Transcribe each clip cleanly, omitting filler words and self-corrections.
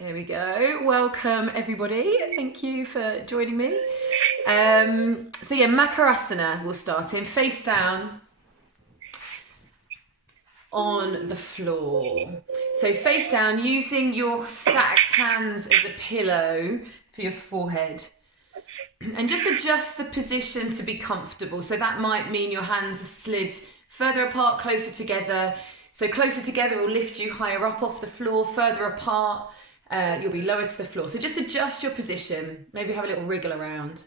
There we go. Welcome everybody. Thank you for joining me. So yeah, Makarasana we'll start in, face down on the floor. So face down, using your stacked hands as a pillow for your forehead. And just adjust the position to be comfortable. So that might mean your hands are slid further apart, closer together. So closer together will lift you higher up off the floor, further apart, you'll be lower to the floor. So just adjust your position. Maybe have a little wriggle around.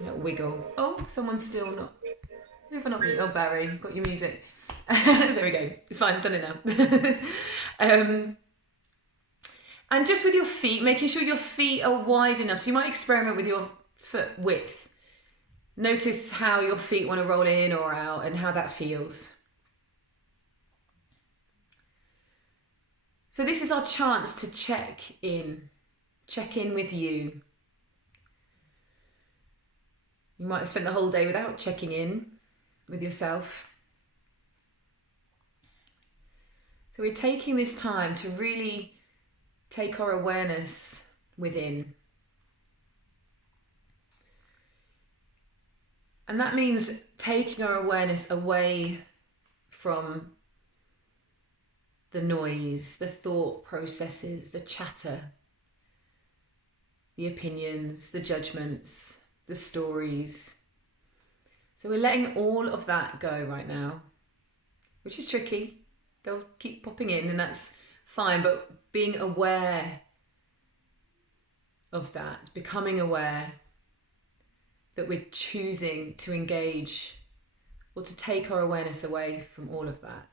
A little wiggle. Oh, someone's still not. Who have I not muted? Oh, Barry, got your music. There we go. It's fine, I've done it now. And just with your feet, making sure your feet are wide enough. So you might experiment with your foot width. Notice how your feet want to roll in or out and how that feels. So this is our chance to check in with you. You might have spent the whole day without checking in with yourself. So we're taking this time to really take our awareness within. And that means taking our awareness away from the noise, the thought processes, the chatter, the opinions, the judgments, the stories. So we're letting all of that go right now, which is tricky. They'll keep popping in and that's fine, but being aware of that, becoming aware that we're choosing to engage or to take our awareness away from all of that,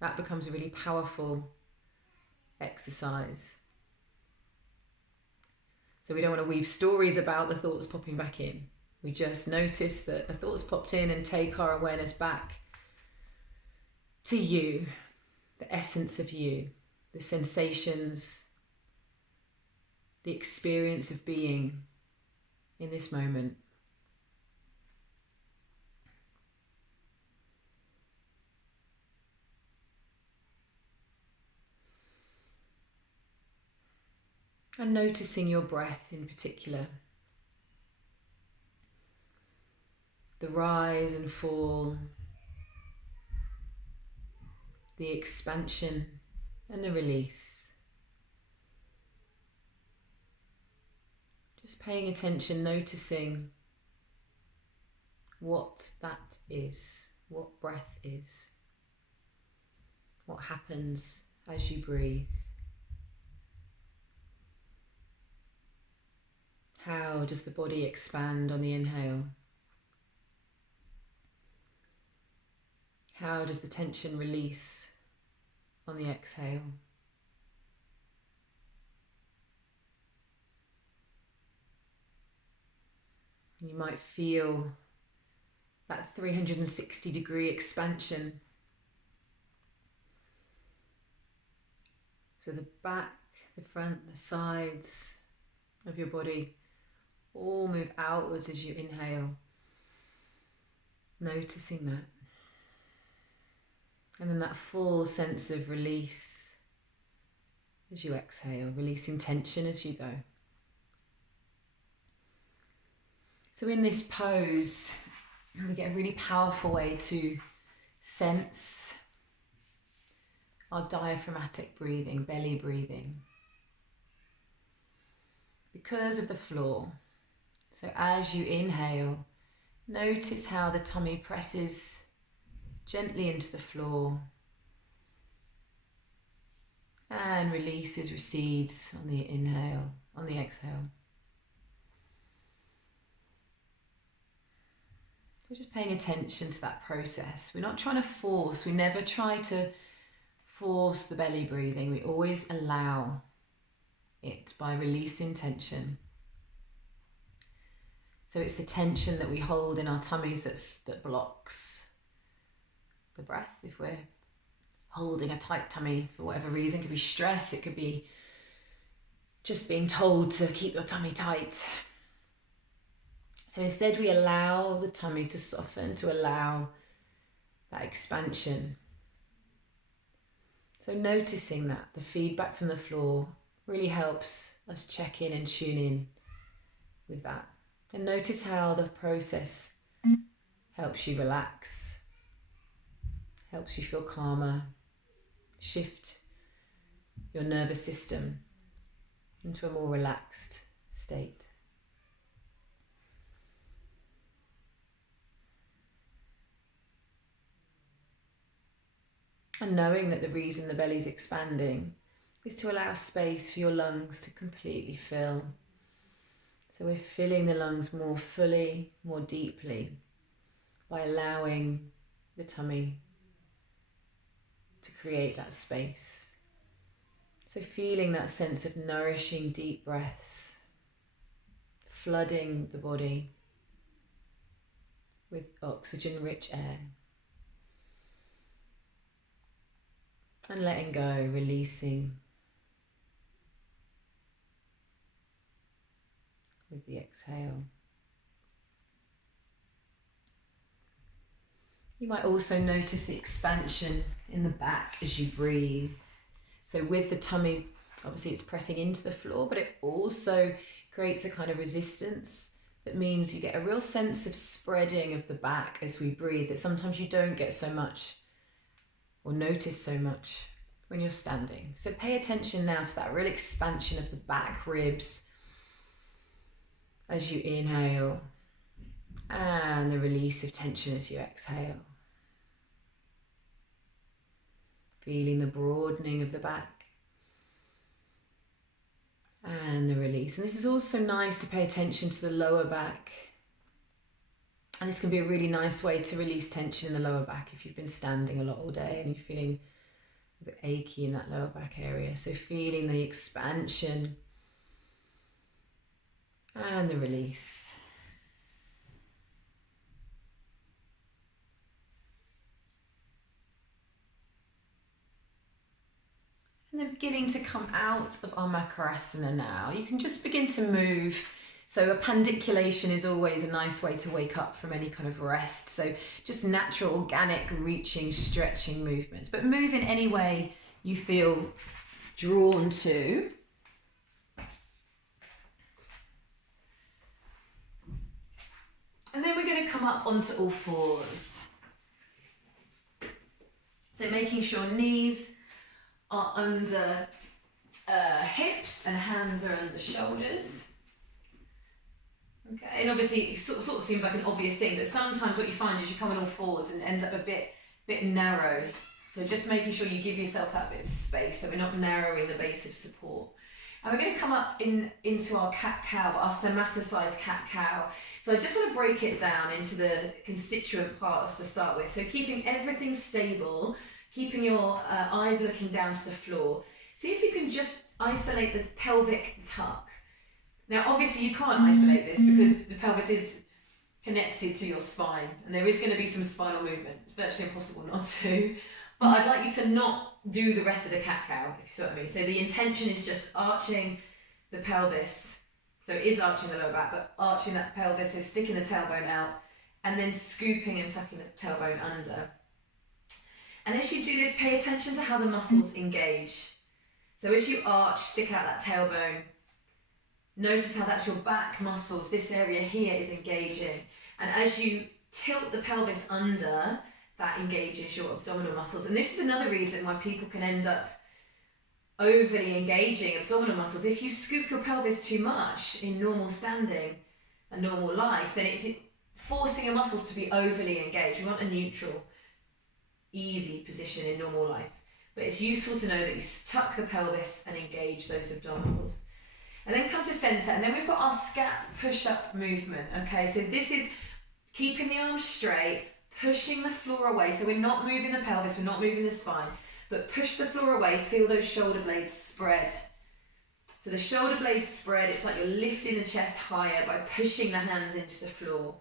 that becomes a really powerful exercise. So we don't want to weave stories about the thoughts popping back in. We just notice that the thoughts popped in and take our awareness back to you, the essence of you, the sensations, the experience of being in this moment. And noticing your breath in particular. The rise and fall, the expansion and the release. Just paying attention, noticing what that is, what breath is, what happens as you breathe. How does the body expand on the inhale? How does the tension release on the exhale? You might feel that 360-degree expansion. So the back, the front, the sides of your body all move outwards as you inhale, noticing that. And then that full sense of release as you exhale, releasing tension as you go. So in this pose, we get a really powerful way to sense our diaphragmatic breathing, belly breathing, because of the floor. So as you inhale, notice how the tummy presses gently into the floor and releases, recedes on the inhale, on the exhale. So just paying attention to that process. We're not trying to force, we never try to force the belly breathing. We always allow it by releasing tension. So it's the tension that we hold in our tummies that blocks the breath. If we're holding a tight tummy for whatever reason, it could be stress, it could be just being told to keep your tummy tight. So instead we allow the tummy to soften, to allow that expansion. So noticing that, the feedback from the floor, really helps us check in and tune in with that. And notice how the process helps you relax, helps you feel calmer, shift your nervous system into a more relaxed state. And knowing that the reason the belly's expanding is to allow space for your lungs to completely fill. So we're filling the lungs more fully, more deeply, by allowing the tummy to create that space. So feeling that sense of nourishing deep breaths, flooding the body with oxygen-rich air. And letting go, releasing with the exhale. You might also notice the expansion in the back as you breathe. So with the tummy, obviously it's pressing into the floor, but it also creates a kind of resistance that means you get a real sense of spreading of the back as we breathe that sometimes you don't get so much or notice so much when you're standing. So pay attention now to that real expansion of the back ribs as you inhale and the release of tension as you exhale. Feeling the broadening of the back and the release. And this is also nice to pay attention to the lower back. And this can be a really nice way to release tension in the lower back if you've been standing a lot all day and you're feeling a bit achy in that lower back area. So feeling the expansion and the release. And then beginning to come out of our Makarasana now. You can just begin to move. So a pandiculation is always a nice way to wake up from any kind of rest. So just natural, organic, reaching, stretching movements. But move in any way you feel drawn to. And then we're going to come up onto all fours. So making sure knees are under hips and hands are under shoulders. Okay, and obviously it sort of seems like an obvious thing, but sometimes what you find is you come on all fours and end up a bit narrow. So just making sure you give yourself that bit of space so we're not narrowing the base of support. And we're going to come up into our cat-cow, our somaticized cat-cow. So I just want to break it down into the constituent parts to start with. So keeping everything stable, keeping your eyes looking down to the floor. See if you can just isolate the pelvic tuck. Now, obviously you can't isolate this because the pelvis is connected to your spine and there is going to be some spinal movement. It's virtually impossible not to. But I'd like you to not do the rest of the cat-cow, if you see what I mean. So the intention is just arching the pelvis. So it is arching the lower back, but arching that pelvis, so sticking the tailbone out and then scooping and tucking the tailbone under. And as you do this, pay attention to how the muscles engage. So as you arch, stick out that tailbone, notice how that's your back muscles. This area here is engaging. And as you tilt the pelvis under, that engages your abdominal muscles. And this is another reason why people can end up overly engaging abdominal muscles. If you scoop your pelvis too much in normal standing and normal life, then it's forcing your muscles to be overly engaged. We want a neutral, easy position in normal life. But it's useful to know that you tuck the pelvis and engage those abdominals. And then come to center, and then we've got our scap push-up movement, okay? So this is keeping the arms straight, pushing the floor away. So we're not moving the pelvis, we're not moving the spine, but push the floor away, feel those shoulder blades spread. So the shoulder blades spread, it's like you're lifting the chest higher by pushing the hands into the floor.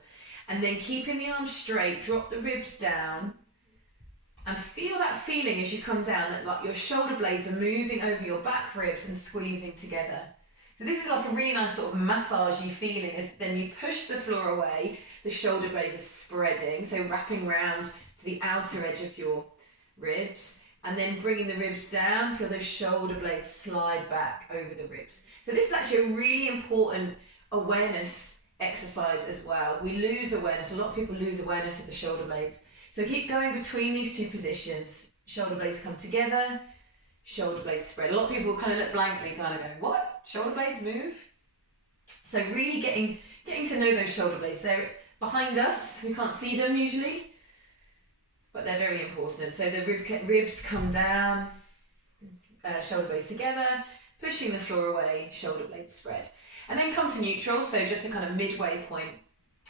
And then keeping the arms straight, drop the ribs down, and feel that feeling as you come down, that like your shoulder blades are moving over your back ribs and squeezing together. So this is like a really nice sort of massagey feeling as then you push the floor away, the shoulder blades are spreading, so wrapping round to the outer edge of your ribs. And then bringing the ribs down, feel those shoulder blades slide back over the ribs. So this is actually a really important awareness exercise as well. We lose awareness. A lot of people lose awareness of the shoulder blades. So keep going between these two positions. Shoulder blades come together, shoulder blades spread. A lot of people kind of look blankly, kind of go, what? Shoulder blades move? So really getting to know those shoulder blades. They're behind us. We can't see them usually, but they're very important. So the ribs come down, shoulder blades together, pushing the floor away, shoulder blades spread. And then come to neutral, so just a kind of midway point.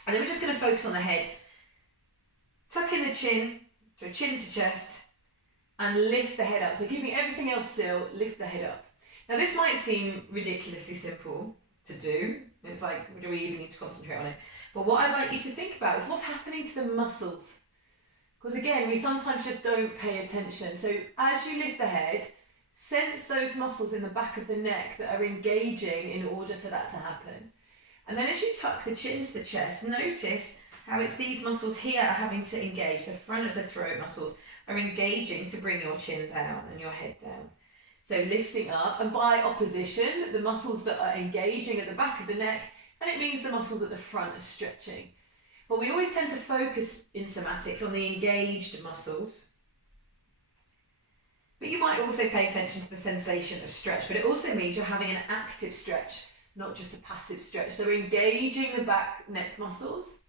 And then we're just going to focus on the head. Tuck in the chin, so chin to chest, and lift the head up. So keeping everything else still, lift the head up. Now this might seem ridiculously simple to do. It's like, do we even need to concentrate on it? But what I'd like you to think about is what's happening to the muscles. Because again, we sometimes just don't pay attention. So as you lift the head, sense those muscles in the back of the neck that are engaging in order for that to happen. And then as you tuck the chin to the chest, notice how it's these muscles here are having to engage. The front of the throat muscles are engaging to bring your chin down and your head down. So lifting up, and by opposition, the muscles that are engaging at the back of the neck, and it means the muscles at the front are stretching. But we always tend to focus in somatics on the engaged muscles. But you might also pay attention to the sensation of stretch, but it also means you're having an active stretch, not just a passive stretch. So we're engaging the back neck muscles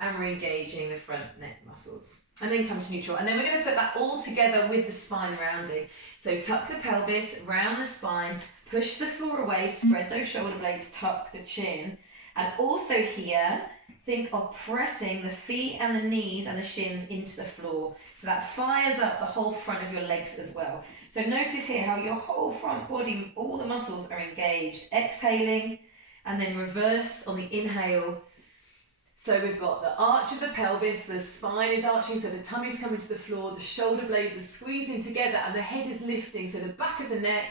and we're engaging the front neck muscles. And then come to neutral. And then we're going to put that all together with the spine rounding. So tuck the pelvis, round the spine, push the floor away, spread those shoulder blades, tuck the chin. And also here, think of pressing the feet and the knees and the shins into the floor. So that fires up the whole front of your legs as well. So notice here how your whole front body, all the muscles are engaged. Exhaling and then reverse on the inhale. So we've got the arch of the pelvis, the spine is arching, so the tummy's coming to the floor, the shoulder blades are squeezing together and the head is lifting. So the back of the neck,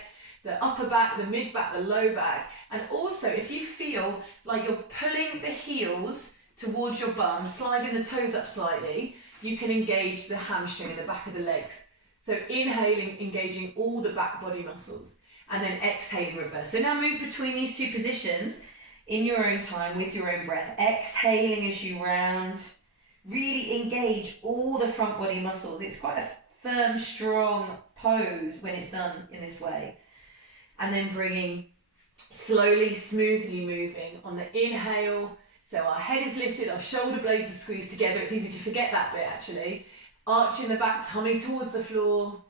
the upper back, the mid back, the low back. And also if you feel like you're pulling the heels towards your bum, sliding the toes up slightly, you can engage the hamstring in the back of the legs. So inhaling, engaging all the back body muscles, and then exhaling, reverse. So now move between these two positions in your own time with your own breath. Exhaling as you round. Really engage all the front body muscles. It's quite a firm, strong pose when it's done in this way. And then bringing, slowly, smoothly moving on the inhale. So our head is lifted, our shoulder blades are squeezed together. It's easy to forget that bit actually. Arching the back, tummy towards the floor.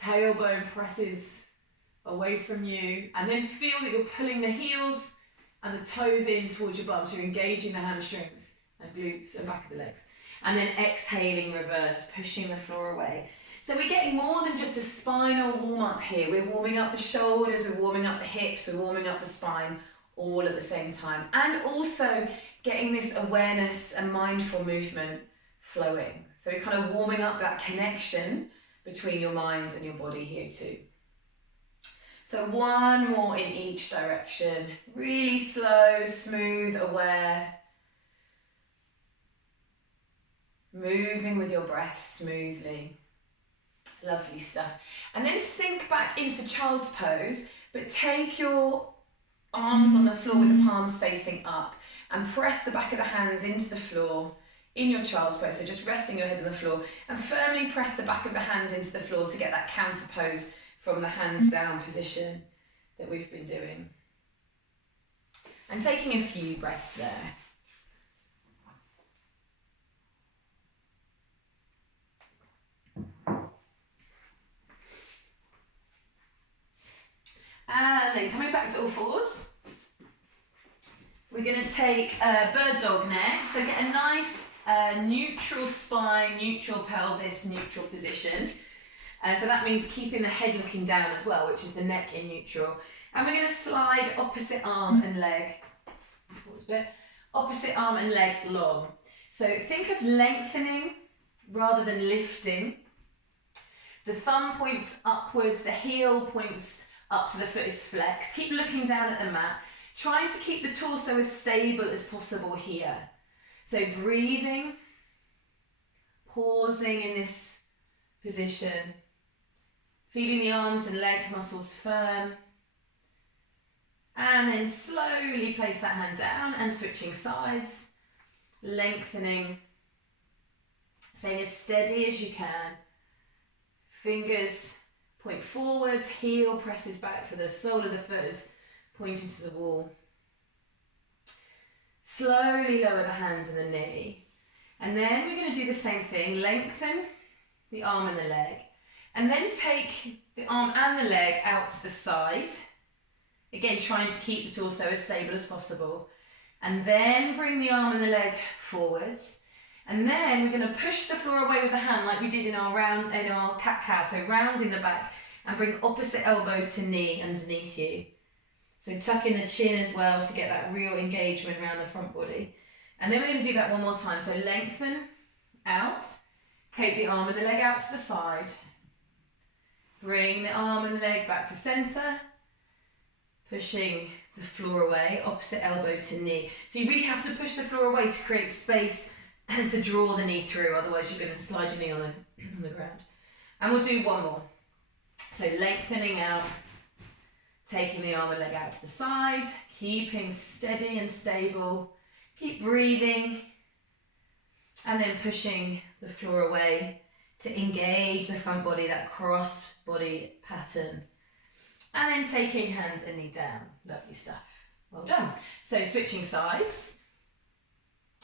Tailbone presses away from you. And then feel that you're pulling the heels and the toes in towards your bum. So you're engaging the hamstrings and glutes and back of the legs. And then exhaling, reverse, pushing the floor away. So we're getting more than just a spinal warm up here. We're warming up the shoulders, we're warming up the hips, we're warming up the spine all at the same time. And also getting this awareness and mindful movement flowing. So we're kind of warming up that connection between your mind and your body here too. So one more in each direction. Really slow, smooth, aware. Moving with your breath smoothly. Lovely stuff. And then sink back into child's pose, but take your arms on the floor with the palms facing up and press the back of the hands into the floor in your child's pose. So just resting your head on the floor and firmly press the back of the hands into the floor to get that counter pose from the hands down position that we've been doing. And taking a few breaths there. And then coming back to all fours, we're going to take bird dog next. So get a nice neutral spine, neutral pelvis, neutral position. So that means keeping the head looking down as well, which is the neck in neutral. And we're going to slide opposite arm and leg. Pause a bit. Opposite arm and leg long. So think of lengthening rather than lifting. The thumb points upwards, the heel points up to the foot is flexed. Keep looking down at the mat, trying to keep the torso as stable as possible here. So breathing, pausing in this position. Feeling the arms and legs muscles firm. And then slowly place that hand down and switching sides. Lengthening. Staying as steady as you can. Fingers point forwards, heel presses back, so the sole of the foot is pointing to the wall. Slowly lower the hand and the knee. And then we're going to do the same thing, lengthen the arm and the leg. And then take the arm and the leg out to the side. Again, trying to keep the torso as stable as possible. And then bring the arm and the leg forwards. And then we're going to push the floor away with the hand like we did in our cat-cow. So round in the back and bring opposite elbow to knee underneath you. So tuck in the chin as well to get that real engagement around the front body. And then we're going to do that one more time. So lengthen out, take the arm and the leg out to the side. Bring the arm and the leg back to centre. Pushing the floor away, opposite elbow to knee. So you really have to push the floor away to create space and to draw the knee through, otherwise you're going to slide your knee on the ground. And we'll do one more. So lengthening out, taking the arm and leg out to the side, keeping steady and stable. Keep breathing. And then pushing the floor away to engage the front body, that cross body pattern. And then taking hand and knee down. Lovely stuff. Well done. So switching sides.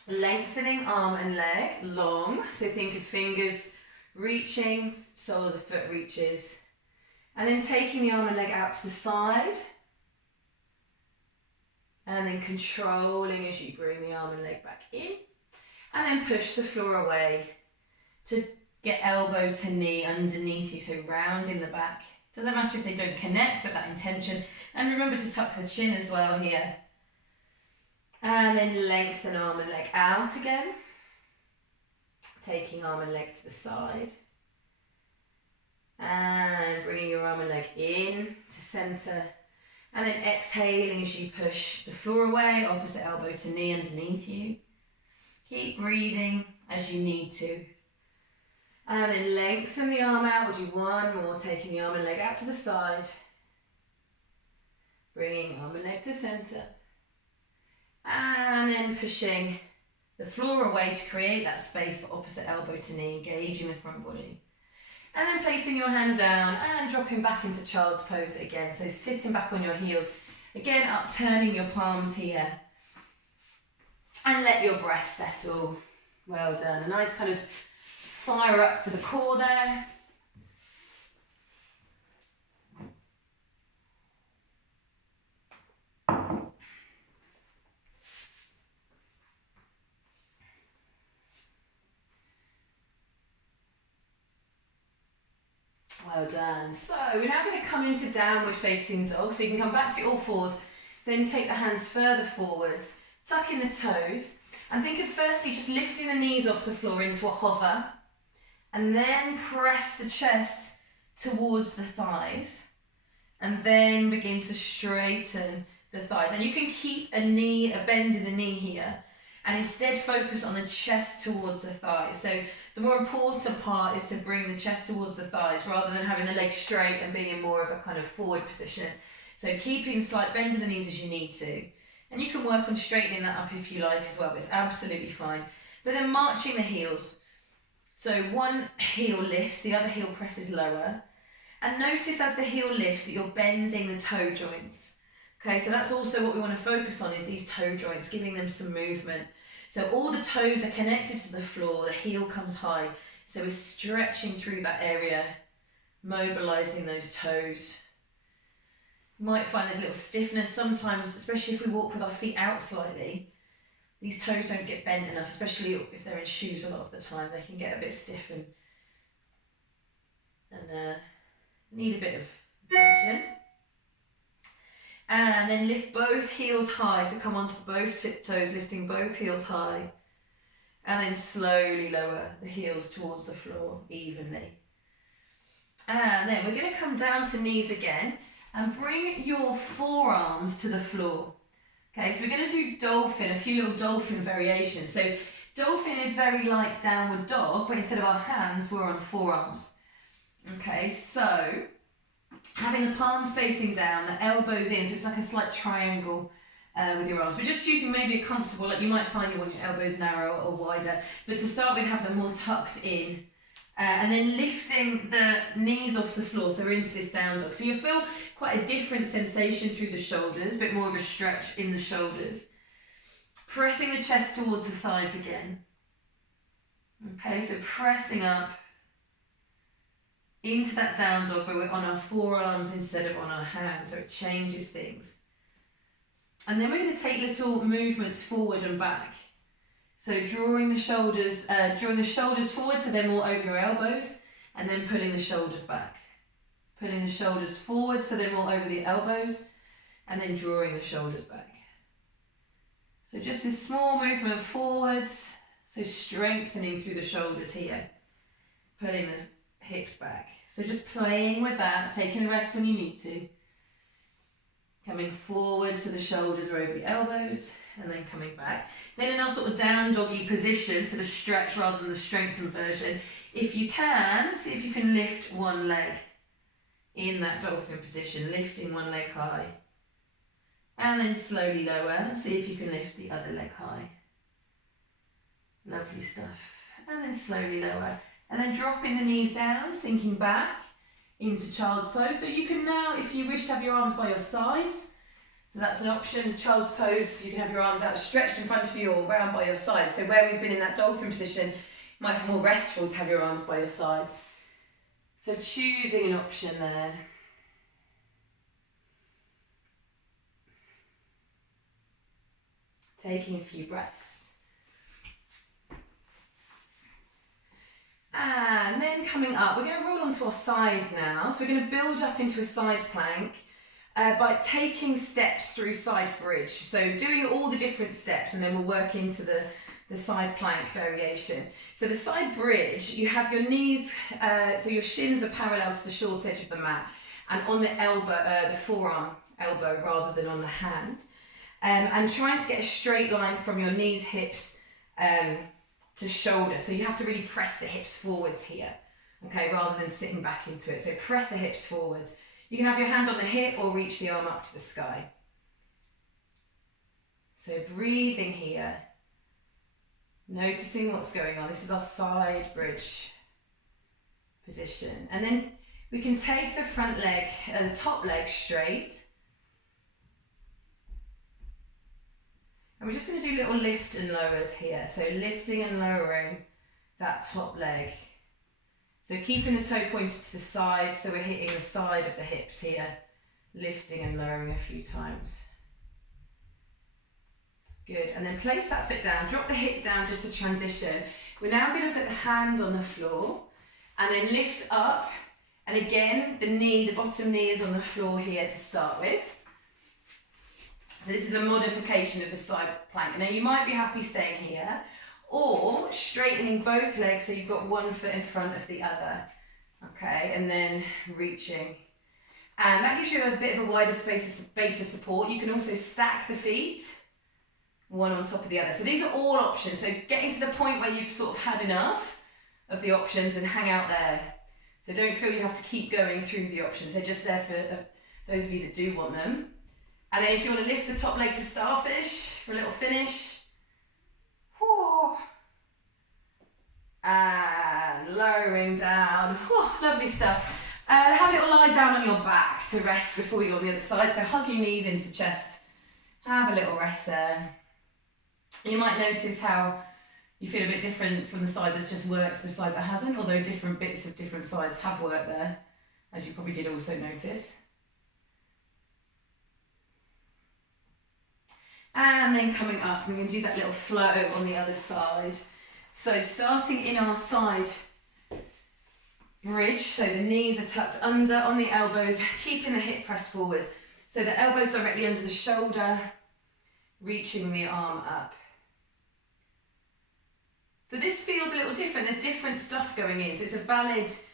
Lengthening arm and leg, long. So think of fingers reaching, sole of the foot reaches. And then taking the arm and leg out to the side. And then controlling as you bring the arm and leg back in. And then push the floor away to get elbow to knee underneath you. So round in the back. Doesn't matter if they don't connect, but that intention. And remember to tuck the chin as well here. And then lengthen arm and leg out again. Taking arm and leg to the side. And bringing your arm and leg in to centre. And then exhaling as you push the floor away, opposite elbow to knee underneath you. Keep breathing as you need to. And then lengthen the arm out. We'll do one more, taking the arm and leg out to the side. Bringing arm and leg to centre. And then pushing the floor away to create that space for opposite elbow to knee, engaging the front body. And then placing your hand down and dropping back into child's pose again. So sitting back on your heels. Again, upturning your palms here. And let your breath settle. Well done. A nice kind of fire up for the core there. Well done. So we're now going to come into downward facing dog. So you can come back to all fours, then take the hands further forwards, tuck in the toes, and think of firstly just lifting the knees off the floor into a hover, and then press the chest towards the thighs, and then begin to straighten the thighs. And you can keep a bend in the knee here, and instead focus on the chest towards the thighs. So the more important part is to bring the chest towards the thighs rather than having the legs straight and being in more of a kind of forward position. So keeping slight bend in the knees as you need to. And you can work on straightening that up if you like as well, but it's absolutely fine. But then marching the heels. So one heel lifts, the other heel presses lower. And notice as the heel lifts that you're bending the toe joints. Okay, so that's also what we want to focus on, is these toe joints, giving them some movement. So all the toes are connected to the floor, the heel comes high. So we're stretching through that area, mobilising those toes. You might find there's a little stiffness sometimes, especially if we walk with our feet out slightly. These toes don't get bent enough, especially if they're in shoes a lot of the time. They can get a bit stiff and need a bit of attention. And then lift both heels high, so come onto both tiptoes, lifting both heels high. And then slowly lower the heels towards the floor evenly. And then we're going to come down to knees again and bring your forearms to the floor. Okay, so we're going to do dolphin, a few little dolphin variations. So dolphin is very like downward dog, but instead of our hands, we're on forearms. Okay, so having the palms facing down, the elbows in, so it's like a slight triangle with your arms. We're just choosing maybe a comfortable, like you might find you want your elbows narrow or wider, but to start with, have them more tucked in. And then lifting the knees off the floor, so we're into this down dog. So you'll feel quite a different sensation through the shoulders, a bit more of a stretch in the shoulders. Pressing the chest towards the thighs again. Okay, so pressing up into that down dog, but we're on our forearms instead of on our hands, so it changes things. And then we're going to take little movements forward and back. So drawing the shoulders forward so they're more over your elbows, and then pulling the shoulders back. Pulling the shoulders forward so they're more over the elbows, and then drawing the shoulders back. So just this small movement forwards, so strengthening through the shoulders here. Pulling the hips back. So just playing with that, taking a rest when you need to. Coming forward so the shoulders are over the elbows, and then coming back. Then in our sort of down doggy position, so the stretch rather than the strengthened version, if you can, see if you can lift one leg in that dolphin position, lifting one leg high. And then slowly lower, and see if you can lift the other leg high. Lovely stuff. And then slowly lower. And then dropping the knees down, sinking back into child's pose. So you can now, if you wish to have your arms by your sides, so that's an option. Child's pose, you can have your arms outstretched in front of you or round by your sides. So where we've been in that dolphin position, it might feel more restful to have your arms by your sides. So choosing an option there. Taking a few breaths. And then coming up, we're going to roll onto our side now. So we're going to build up into a side plank by taking steps through side bridge. So doing all the different steps, and then we'll work into the side plank variation. So the side bridge, you have your knees, so your shins are parallel to the short edge of the mat, and on the elbow, the forearm elbow rather than on the hand. And trying to get a straight line from your knees, hips to shoulder. So you have to really press the hips forwards here, okay, rather than sitting back into it. So press the hips forwards. You can have your hand on the hip or reach the arm up to the sky. So breathing here, noticing what's going on. This is our side bridge position. And then we can take the front leg and the top leg straight. And we're just going to do little lift and lowers here. So lifting and lowering that top leg. So keeping the toe pointed to the side, so we're hitting the side of the hips here. Lifting and lowering a few times. Good, and then place that foot down. Drop the hip down just to transition. We're now going to put the hand on the floor and then lift up. And again, the bottom knee is on the floor here to start with. So this is a modification of the side plank. Now you might be happy staying here, or straightening both legs so you've got one foot in front of the other. Okay, and then reaching. And that gives you a bit of a wider base of support. You can also stack the feet, one on top of the other. So these are all options. So getting to the point where you've sort of had enough of the options and hang out there. So don't feel you have to keep going through the options. They're just there for those of you that do want them. And then if you want to lift the top leg for starfish, for a little finish. Whew. And lowering down. Whew, lovely stuff. Have a little lie down on your back to rest before we go on the other side. So hug your knees into chest. Have a little rest there. You might notice how you feel a bit different from the side that's just worked to the side that hasn't, although different bits of different sides have worked there, as you probably did also notice. And then coming up, we're going to do that little flow on the other side. So starting in our side bridge, so the knees are tucked under on the elbows, keeping the hip pressed forwards. So the elbows directly under the shoulder, reaching the arm up. So this feels a little different. There's different stuff going in. So it's a valid, it's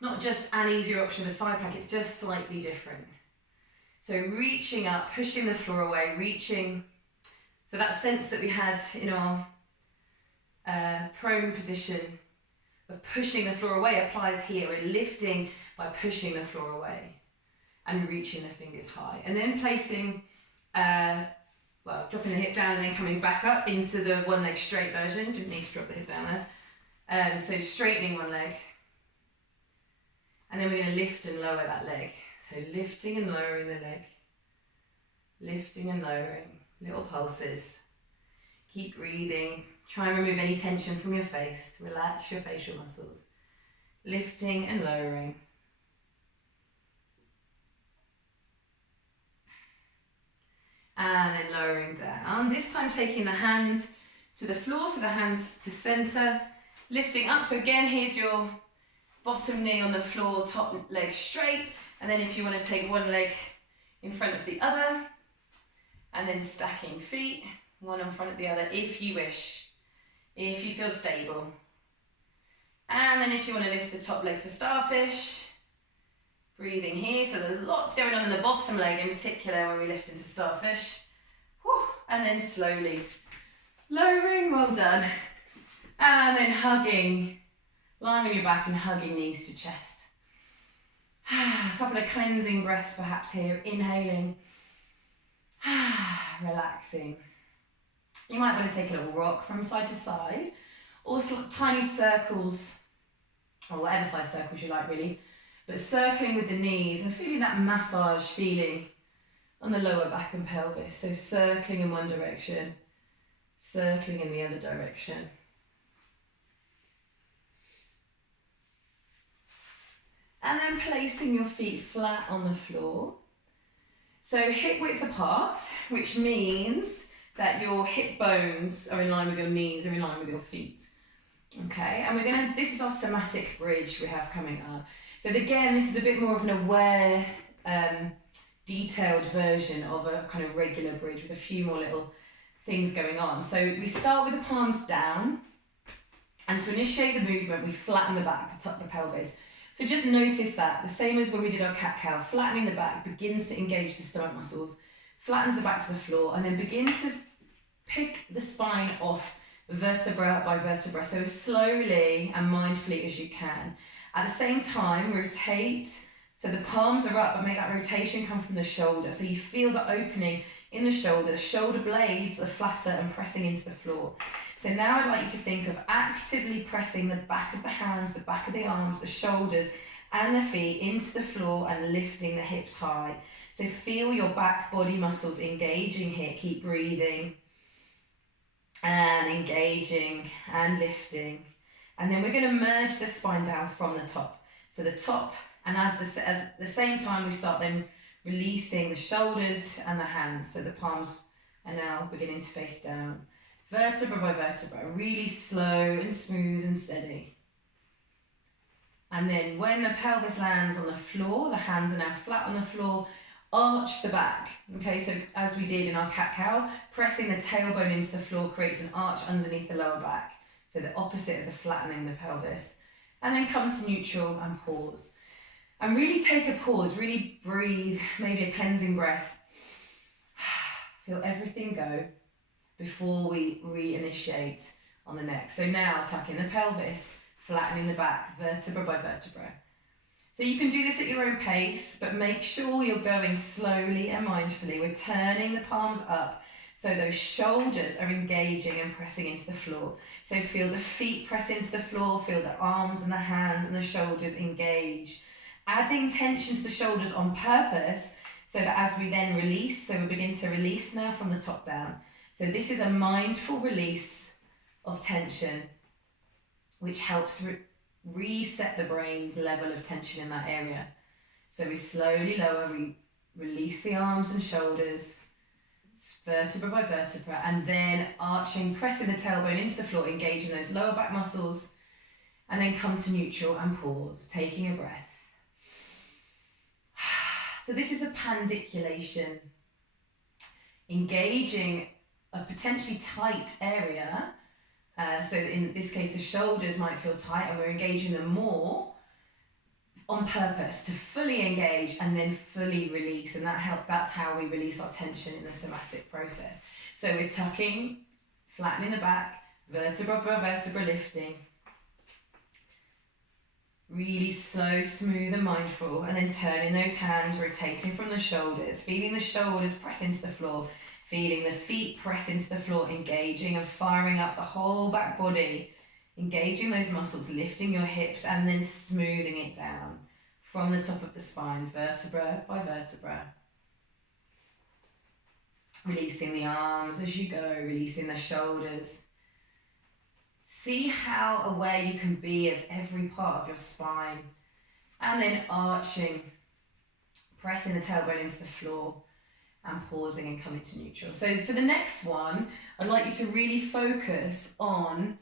not just an easier option of a side plank, it's just slightly different. So reaching up, pushing the floor away, reaching. So that sense that we had in our prone position of pushing the floor away applies here. We're lifting by pushing the floor away and reaching the fingers high. And then placing, dropping the hip down and then coming back up into the one leg straight version. Didn't need to drop the hip down there. So straightening one leg. And then we're going to lift and lower that leg. So lifting and lowering the leg. Lifting and lowering. Little pulses. Keep breathing. Try and remove any tension from your face. Relax your facial muscles. Lifting and lowering. And then lowering down. This time taking the hands to the floor, so the hands to center. Lifting up. So again, here's your bottom knee on the floor, top leg straight. And then if you want to take one leg in front of the other. And then stacking feet, one in front of the other if you wish. If you feel stable. And then if you want to lift the top leg for starfish, breathing here. So there's lots going on in the bottom leg in particular when we lift into starfish. Whew. And then slowly lowering, well done. And then hugging, lying on your back and hugging knees to chest. A couple of cleansing breaths perhaps here, inhaling, relaxing. You might want to take a little rock from side to side, or tiny circles, or whatever size circles you like really, but circling with the knees and feeling that massage feeling on the lower back and pelvis. So circling in one direction, circling in the other direction. And then placing your feet flat on the floor. So hip width apart, which means that your hip bones are in line with your knees, are in line with your feet. Okay, and this is our somatic bridge we have coming up. So again, this is a bit more of an aware, detailed version of a kind of regular bridge with a few more little things going on. So we start with the palms down, and to initiate the movement, we flatten the back to tuck the pelvis. So just notice that, the same as when we did our cat-cow, flattening the back begins to engage the stomach muscles, flattens the back to the floor, and then begin to pick the spine off vertebra by vertebra, so as slowly and mindfully as you can. At the same time, rotate, so the palms are up, but make that rotation come from the shoulder, so you feel the opening in the shoulder blades are flatter and pressing into the floor. So now I'd like you to think of actively pressing the back of the hands, the back of the arms, the shoulders and the feet into the floor and lifting the hips high. So feel your back body muscles engaging here. Keep breathing and engaging and lifting. And then we're going to merge the spine down from the top. So the top, and as the same time we start then releasing the shoulders and the hands. So the palms are now beginning to face down. Vertebra by vertebra, really slow and smooth and steady. And then when the pelvis lands on the floor, the hands are now flat on the floor, arch the back. Okay, so as we did in our cat-cow, pressing the tailbone into the floor creates an arch underneath the lower back. So the opposite of the flattening the pelvis. And then come to neutral and pause. And really take a pause, really breathe, maybe a cleansing breath. Feel everything go before we re-initiate on the next. So now tucking the pelvis, flattening the back, vertebra by vertebra. So you can do this at your own pace, but make sure you're going slowly and mindfully. We're turning the palms up so those shoulders are engaging and pressing into the floor. So feel the feet press into the floor, feel the arms and the hands and the shoulders engage. Adding tension to the shoulders on purpose so that as we then release, so we begin to release now from the top down. So this is a mindful release of tension, which helps reset the brain's level of tension in that area. So we slowly lower, we release the arms and shoulders, vertebra by vertebra, and then arching, pressing the tailbone into the floor, engaging those lower back muscles, and then come to neutral and pause, taking a breath. So this is a pandiculation, engaging a potentially tight area. So in this case, the shoulders might feel tight and we're engaging them more on purpose to fully engage and then fully release. And that's how we release our tension in the somatic process. So we're tucking, flattening the back, vertebra by vertebra lifting. Really slow, smooth and mindful, and then turning those hands, rotating from the shoulders, feeling the shoulders press into the floor, feeling the feet press into the floor, engaging and firing up the whole back body, engaging those muscles, lifting your hips and then smoothing it down from the top of the spine, vertebra by vertebra. Releasing the arms as you go, releasing the shoulders. See how aware you can be of every part of your spine. And then arching, pressing the tailbone into the floor and pausing and coming to neutral. So for the next one, I'd like you to really focus on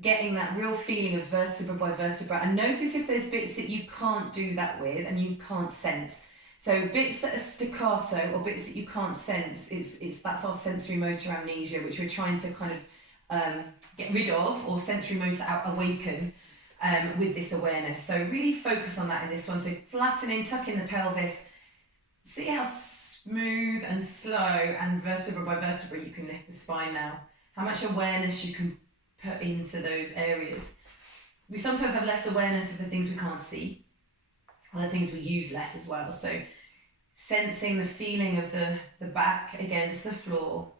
getting that real feeling of vertebra by vertebra, and notice if there's bits that you can't do that with and you can't sense. So bits that are staccato or bits that you can't sense, that's our sensory motor amnesia, which we're trying to kind of get rid of, or sensory motor awaken with this awareness. So really focus on that in this one. So flattening, tucking the pelvis. See how smooth and slow and vertebra by vertebra you can lift the spine now. How much awareness you can put into those areas. We sometimes have less awareness of the things we can't see, or the things we use less as well. So sensing the feeling of the back against the floor,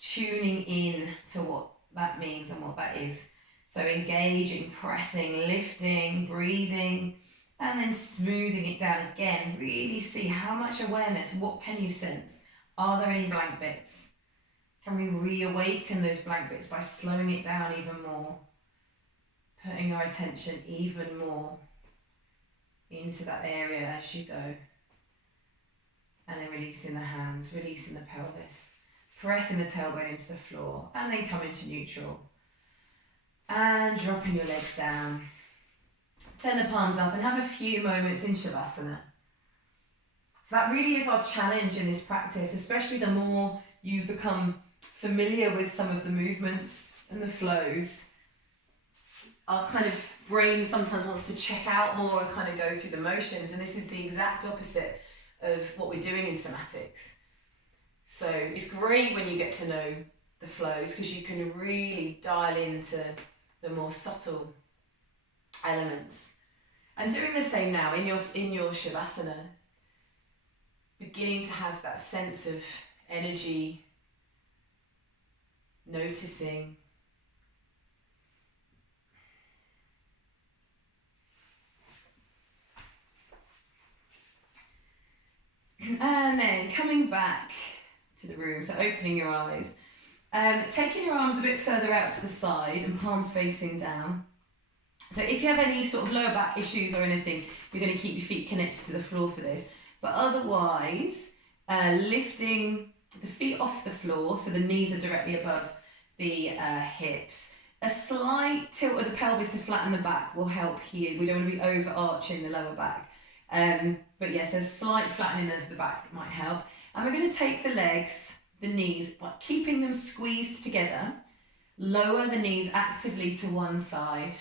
tuning in to what that means and what that is. So engaging, pressing, lifting, breathing, and then smoothing it down again. Really see how much awareness, what can you sense? Are there any blank bits? Can we reawaken those blank bits by slowing it down even more? Putting our attention even more into that area as you go. And then releasing the hands, releasing the pelvis. Pressing the tailbone into the floor and then coming to neutral. And dropping your legs down. Turn the palms up and have a few moments in Shavasana. So that really is our challenge in this practice, especially the more you become familiar with some of the movements and the flows. Our kind of brain sometimes wants to check out more and kind of go through the motions, and this is the exact opposite of what we're doing in somatics. So it's great when you get to know the flows, because you can really dial into the more subtle elements. And doing the same now in your Shavasana, beginning to have that sense of energy, noticing. And then coming back to the room, so opening your eyes, taking your arms a bit further out to the side and palms facing down. So if you have any sort of lower back issues or anything, you're going to keep your feet connected to the floor for this. But otherwise, lifting the feet off the floor, so the knees are directly above the hips. A slight tilt of the pelvis to flatten the back will help here. We don't want to be overarching the lower back. But yes, a slight flattening of the back might help. And we're going to take the legs, the knees, but keeping them squeezed together. Lower the knees actively to one side.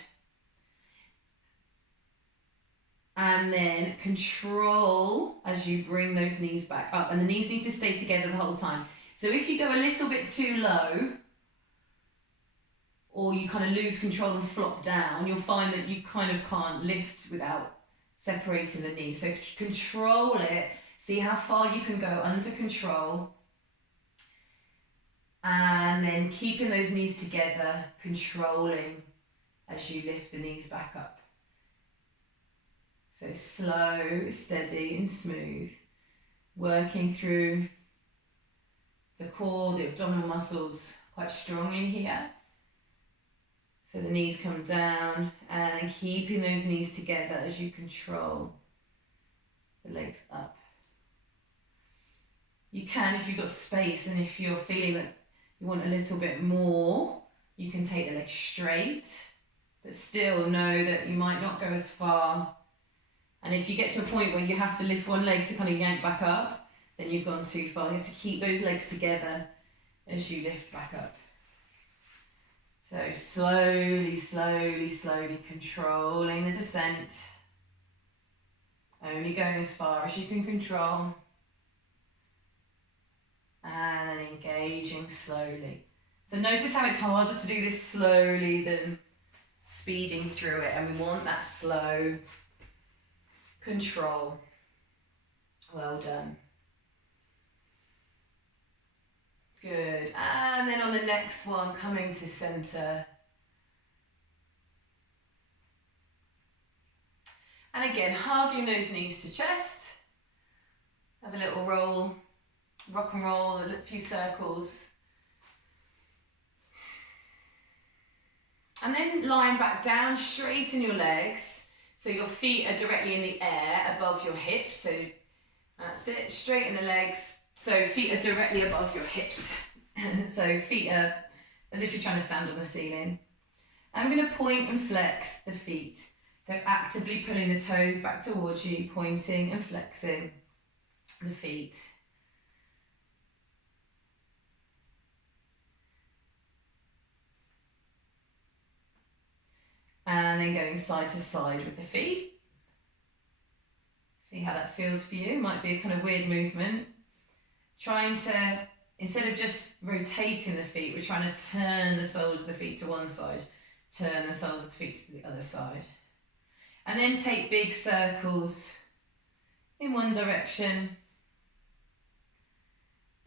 And then control as you bring those knees back up. And the knees need to stay together the whole time. So if you go a little bit too low, or you kind of lose control and flop down, you'll find that you kind of can't lift without separating the knees. So control it. See how far you can go under control. And then keeping those knees together, controlling as you lift the knees back up. So slow, steady and smooth. Working through the core, the abdominal muscles quite strongly here. So the knees come down and keeping those knees together as you control the legs up. You can, if you've got space and if you're feeling that you want a little bit more, you can take the legs straight, but still know that you might not go as far. And if you get to a point where you have to lift one leg to kind of yank back up, then you've gone too far. You have to keep those legs together as you lift back up. So slowly, slowly, slowly controlling the descent. Only going as far as you can control. And then engaging slowly. So notice how it's harder to do this slowly than speeding through it, and we want that slow control. Well done. Good. And then on the next one, coming to center. And again, hugging those knees to chest. Have a little roll, rock and roll, a few circles. And then lying back down, straighten your legs. So your feet are directly in the air above your hips. So that's it, straighten the legs. So feet are directly above your hips. So feet are as if you're trying to stand on the ceiling. I'm going to point and flex the feet. So actively pulling the toes back towards you, pointing and flexing the feet. And then going side to side with the feet. See how that feels for you. Might be a kind of weird movement. Trying to, instead of just rotating the feet, we're trying to turn the soles of the feet to one side, turn the soles of the feet to the other side. And then take big circles in one direction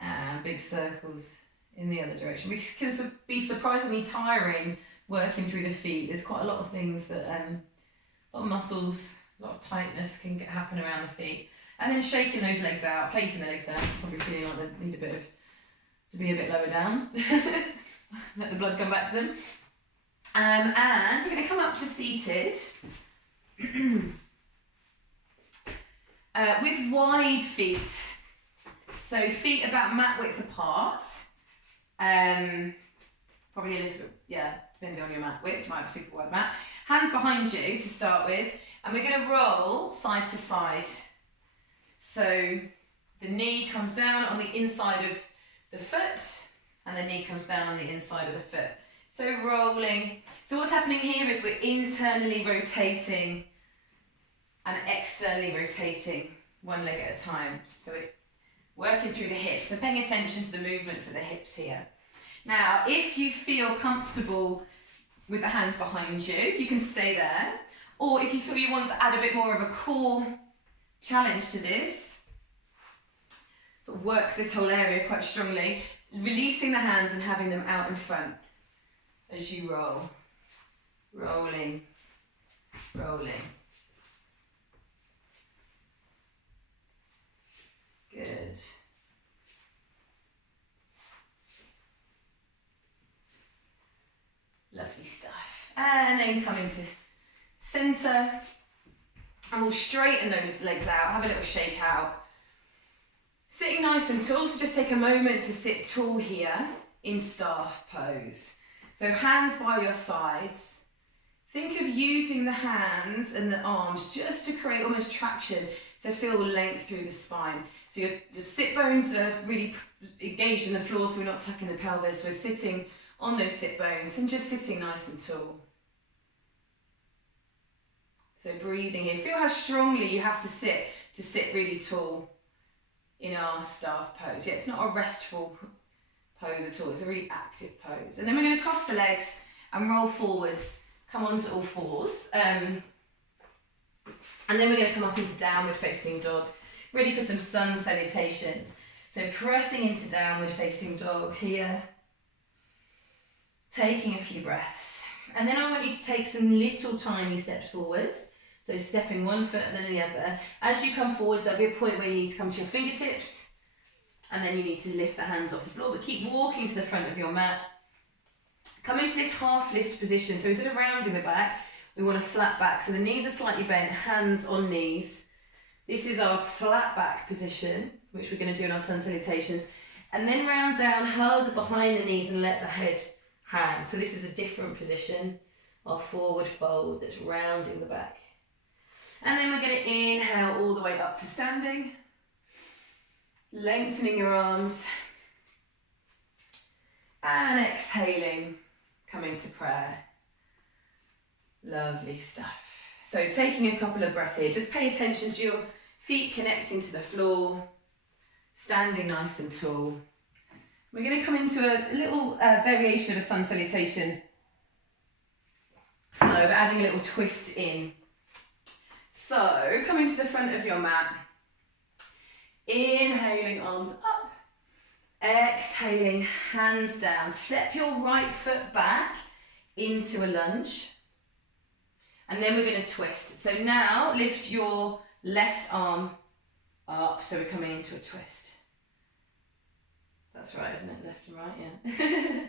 and big circles in the other direction. Which can be surprisingly tiring working through the feet. There's quite a lot of things that, a lot of muscles, a lot of tightness can happen around the feet. And then shaking those legs out, placing the legs down. It's probably feeling like they need to be a bit lower down. Let the blood come back to them. And we're going to come up to seated. With wide feet. So feet about mat width apart. Probably a little bit, yeah, depending on your mat width. You might have a super wide mat. Hands behind you to start with. And we're going to roll side to side. So the knee comes down on the inside of the foot and the knee comes down on the inside of the foot. So rolling. So what's happening here is we're internally rotating and externally rotating one leg at a time. So we're working through the hips. So paying attention to the movements of the hips here. Now, if you feel comfortable with the hands behind you, you can stay there. Or if you feel you want to add a bit more of a core challenge to this, sort of works this whole area quite strongly, releasing the hands and having them out in front as you roll. Rolling, rolling. Good. Lovely stuff. And then coming to centre. And we'll straighten those legs out, have a little shake out. Sitting nice and tall, so just take a moment to sit tall here in staff pose. So hands by your sides. Think of using the hands and the arms just to create almost traction, to feel length through the spine. So your sit bones are really engaged in the floor, so we're not tucking the pelvis. We're sitting on those sit bones and just sitting nice and tall. So breathing here. Feel how strongly you have to sit really tall in our staff pose. Yeah, it's not a restful pose at all. It's a really active pose. And then we're going to cross the legs and roll forwards. Come onto all fours. And then we're going to come up into downward facing dog. Ready for some sun salutations. So pressing into downward facing dog here. Taking a few breaths. And then I want you to take some little tiny steps forwards. So stepping one foot and then the other. As you come forwards, there'll be a point where you need to come to your fingertips. And then you need to lift the hands off the floor. But keep walking to the front of your mat. Come into this half lift position. So instead of rounding the back, we want a flat back. So the knees are slightly bent, hands on knees. This is our flat back position, which we're going to do in our sun salutations. And then round down, hug behind the knees and let the head hang. So this is a different position, our forward fold that's rounding the back. And then we're going to inhale all the way up to standing. Lengthening your arms. And exhaling, coming to prayer. Lovely stuff. So taking a couple of breaths here, just pay attention to your feet connecting to the floor, standing nice and tall. We're going to come into a little variation of a sun salutation flow, but adding a little twist in. So, coming to the front of your mat, inhaling, arms up, exhaling, hands down. Step your right foot back into a lunge, and then we're going to twist. So now lift your left arm up, so we're coming into a twist. That's right, isn't it? Left and right, yeah.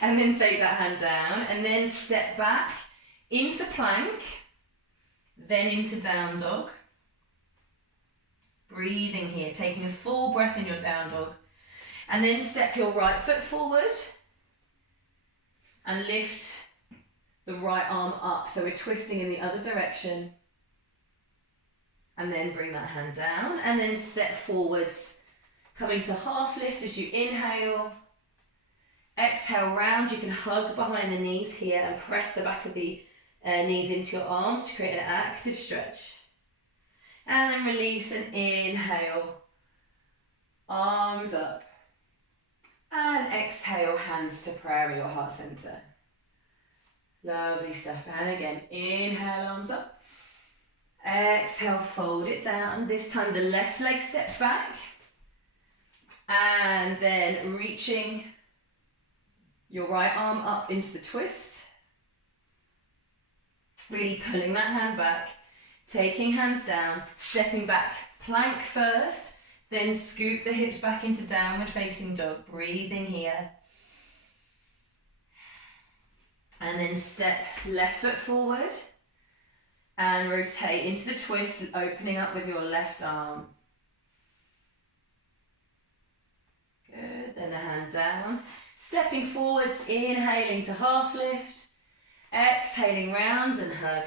And then take that hand down, and then step back into plank, then into down dog. Breathing here, taking a full breath in your down dog. And then step your right foot forward and lift the right arm up. So we're twisting in the other direction. And then bring that hand down, and then step forwards, coming to half lift as you inhale. Exhale round, you can hug behind the knees here and press the back of the knees into your arms to create an active stretch. And then release and inhale, arms up. And exhale, hands to prayer, your heart center. Lovely stuff. And again, inhale, arms up. Exhale, fold it down. This time the left leg steps back. And then reaching your right arm up into the twist. Really pulling that hand back. Taking hands down, stepping back, plank first. Then scoop the hips back into downward facing dog. Breathing here. And then step left foot forward. And rotate into the twist, opening up with your left arm. Good, then the hand down. Stepping forwards, inhaling to half lift. Exhaling round and hug.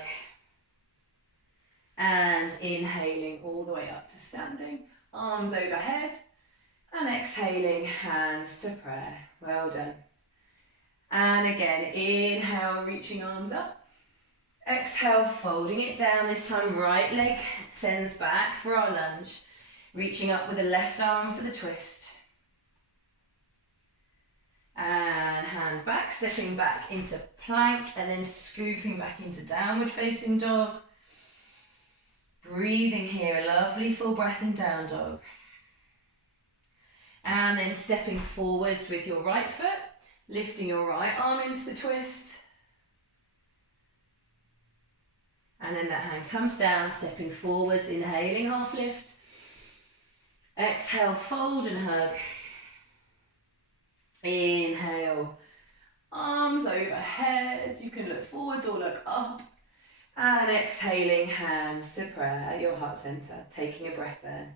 And inhaling all the way up to standing. Arms overhead. And exhaling, hands to prayer. Well done. And again, inhale, reaching arms up. Exhale, folding it down. This time, right leg sends back for our lunge. Reaching up with the left arm for the twist. And hand back, stepping back into plank, and then scooping back into downward facing dog. Breathing here, a lovely full breath in down dog. And then stepping forwards with your right foot, lifting your right arm into the twist. And then that hand comes down, stepping forwards, inhaling half lift. Exhale, fold and hug. Inhale, arms overhead. You can look forwards or look up. And exhaling, hands to prayer at your heart center. Taking a breath there.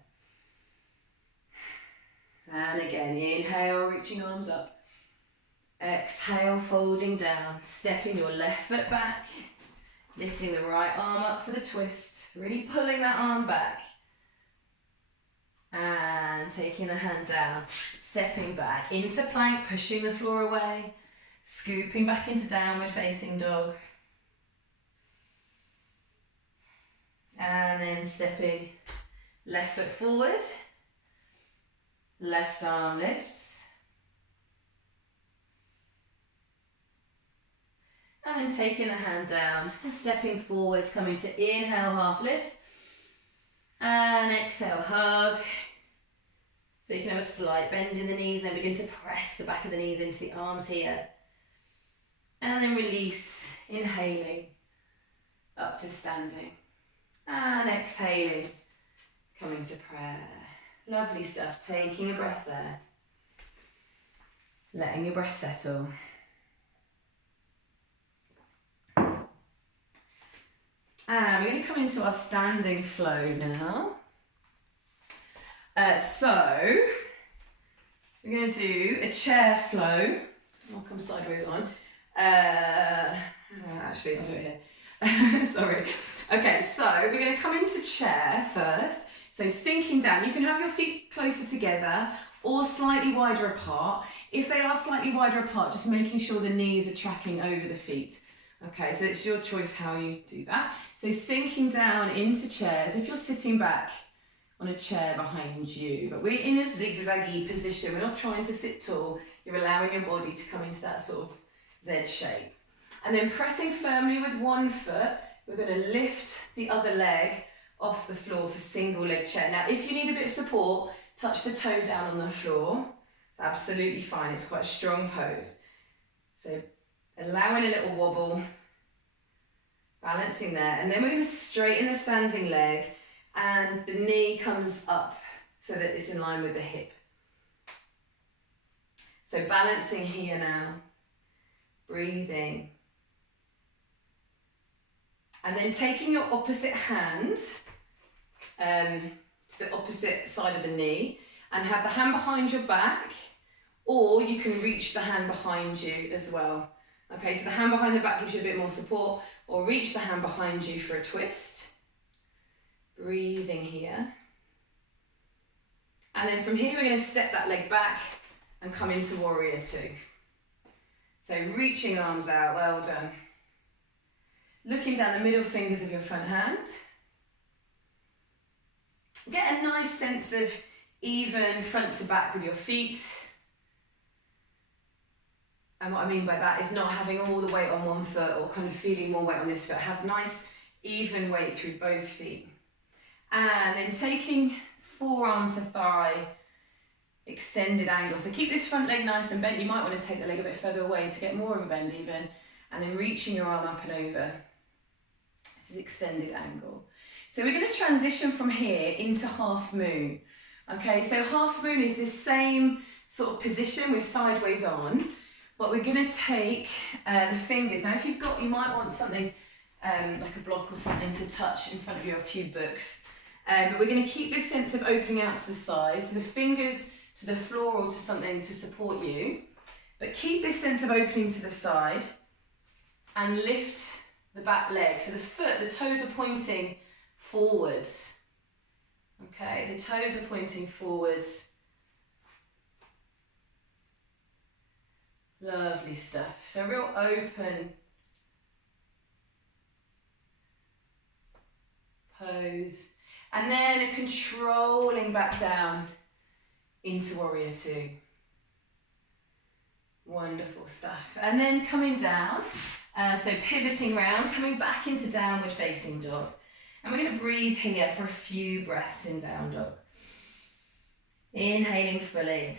And again, inhale, reaching arms up. Exhale, folding down. Stepping your left foot back. Lifting the right arm up for the twist. Really pulling that arm back. And taking the hand down. Stepping back into plank, pushing the floor away. Scooping back into downward facing dog. And then stepping left foot forward. Left arm lifts. And then taking the hand down and stepping forwards, coming to inhale, half lift. And exhale, hug. So you can have a slight bend in the knees, then begin to press the back of the knees into the arms here. And then release, inhaling, up to standing. And exhaling, coming to prayer. Lovely stuff, taking a breath there. Letting your breath settle. And we're going to come into our standing flow now. So, we're going to do a chair flow. I'll come sideways on. Actually, I'll do it here. Sorry. Okay, so we're going to come into chair first. So sinking down. You can have your feet closer together or slightly wider apart. If they are slightly wider apart, just making sure the knees are tracking over the feet. Okay, so it's your choice how you do that. So sinking down into chairs. If you're sitting back on a chair behind you, but we're in a zigzaggy position. We're not trying to sit tall. You're allowing your body to come into that sort of Z shape. And then pressing firmly with one foot, we're going to lift the other leg off the floor for single leg chair. Now, if you need a bit of support, touch the toe down on the floor. It's absolutely fine. It's quite a strong pose. So allowing a little wobble, balancing there. And then we're going to straighten the standing leg and the knee comes up so that it's in line with the hip. So balancing here now, breathing. And then taking your opposite hand to the opposite side of the knee and have the hand behind your back, or you can reach the hand behind you as well. Okay, so the hand behind the back gives you a bit more support, or reach the hand behind you for a twist. Breathing here. And then from here, we're going to step that leg back and come into warrior two. So reaching arms out, well done. Looking down the middle fingers of your front hand. Get a nice sense of even front to back with your feet. And what I mean by that is not having all the weight on one foot or kind of feeling more weight on this foot. Have nice even weight through both feet. And then taking forearm to thigh, extended angle. So keep this front leg nice and bent. You might want to take the leg a bit further away to get more of a bend even. And then reaching your arm up and over. This is extended angle. So we're going to transition from here into half moon. Okay, so half moon is this same sort of position with sideways on, but we're going to take the fingers. Now if you've got, you might want something like a block or something to touch in front of you, a few books. But we're going to keep this sense of opening out to the side, so the fingers to the floor or to something to support you, but keep this sense of opening to the side and lift the back leg. So the toes are pointing forwards. Okay, the toes are pointing forwards. Lovely stuff. So real open pose. And then controlling back down into warrior two. Wonderful stuff. And then coming down, so pivoting round, coming back into downward facing dog. And we're going to breathe here for a few breaths in down dog. Inhaling fully.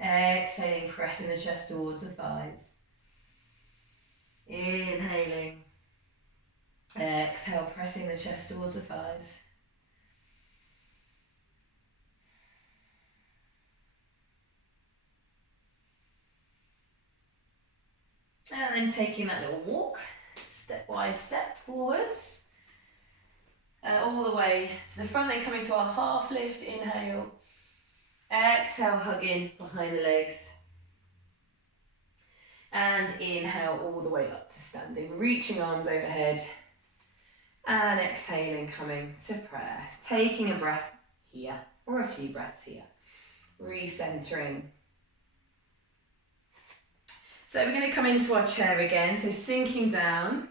Exhaling, pressing the chest towards the thighs. Inhaling. Exhale, pressing the chest towards the thighs. And then taking that little walk, step by step forwards. All the way to the front, then coming to our half lift, inhale. Exhale, hug in behind the legs. And inhale all the way up to standing, reaching arms overhead. And exhaling, coming to press. Taking a breath here, or a few breaths here. Recentering. So we're going to come into our chair again, so sinking down.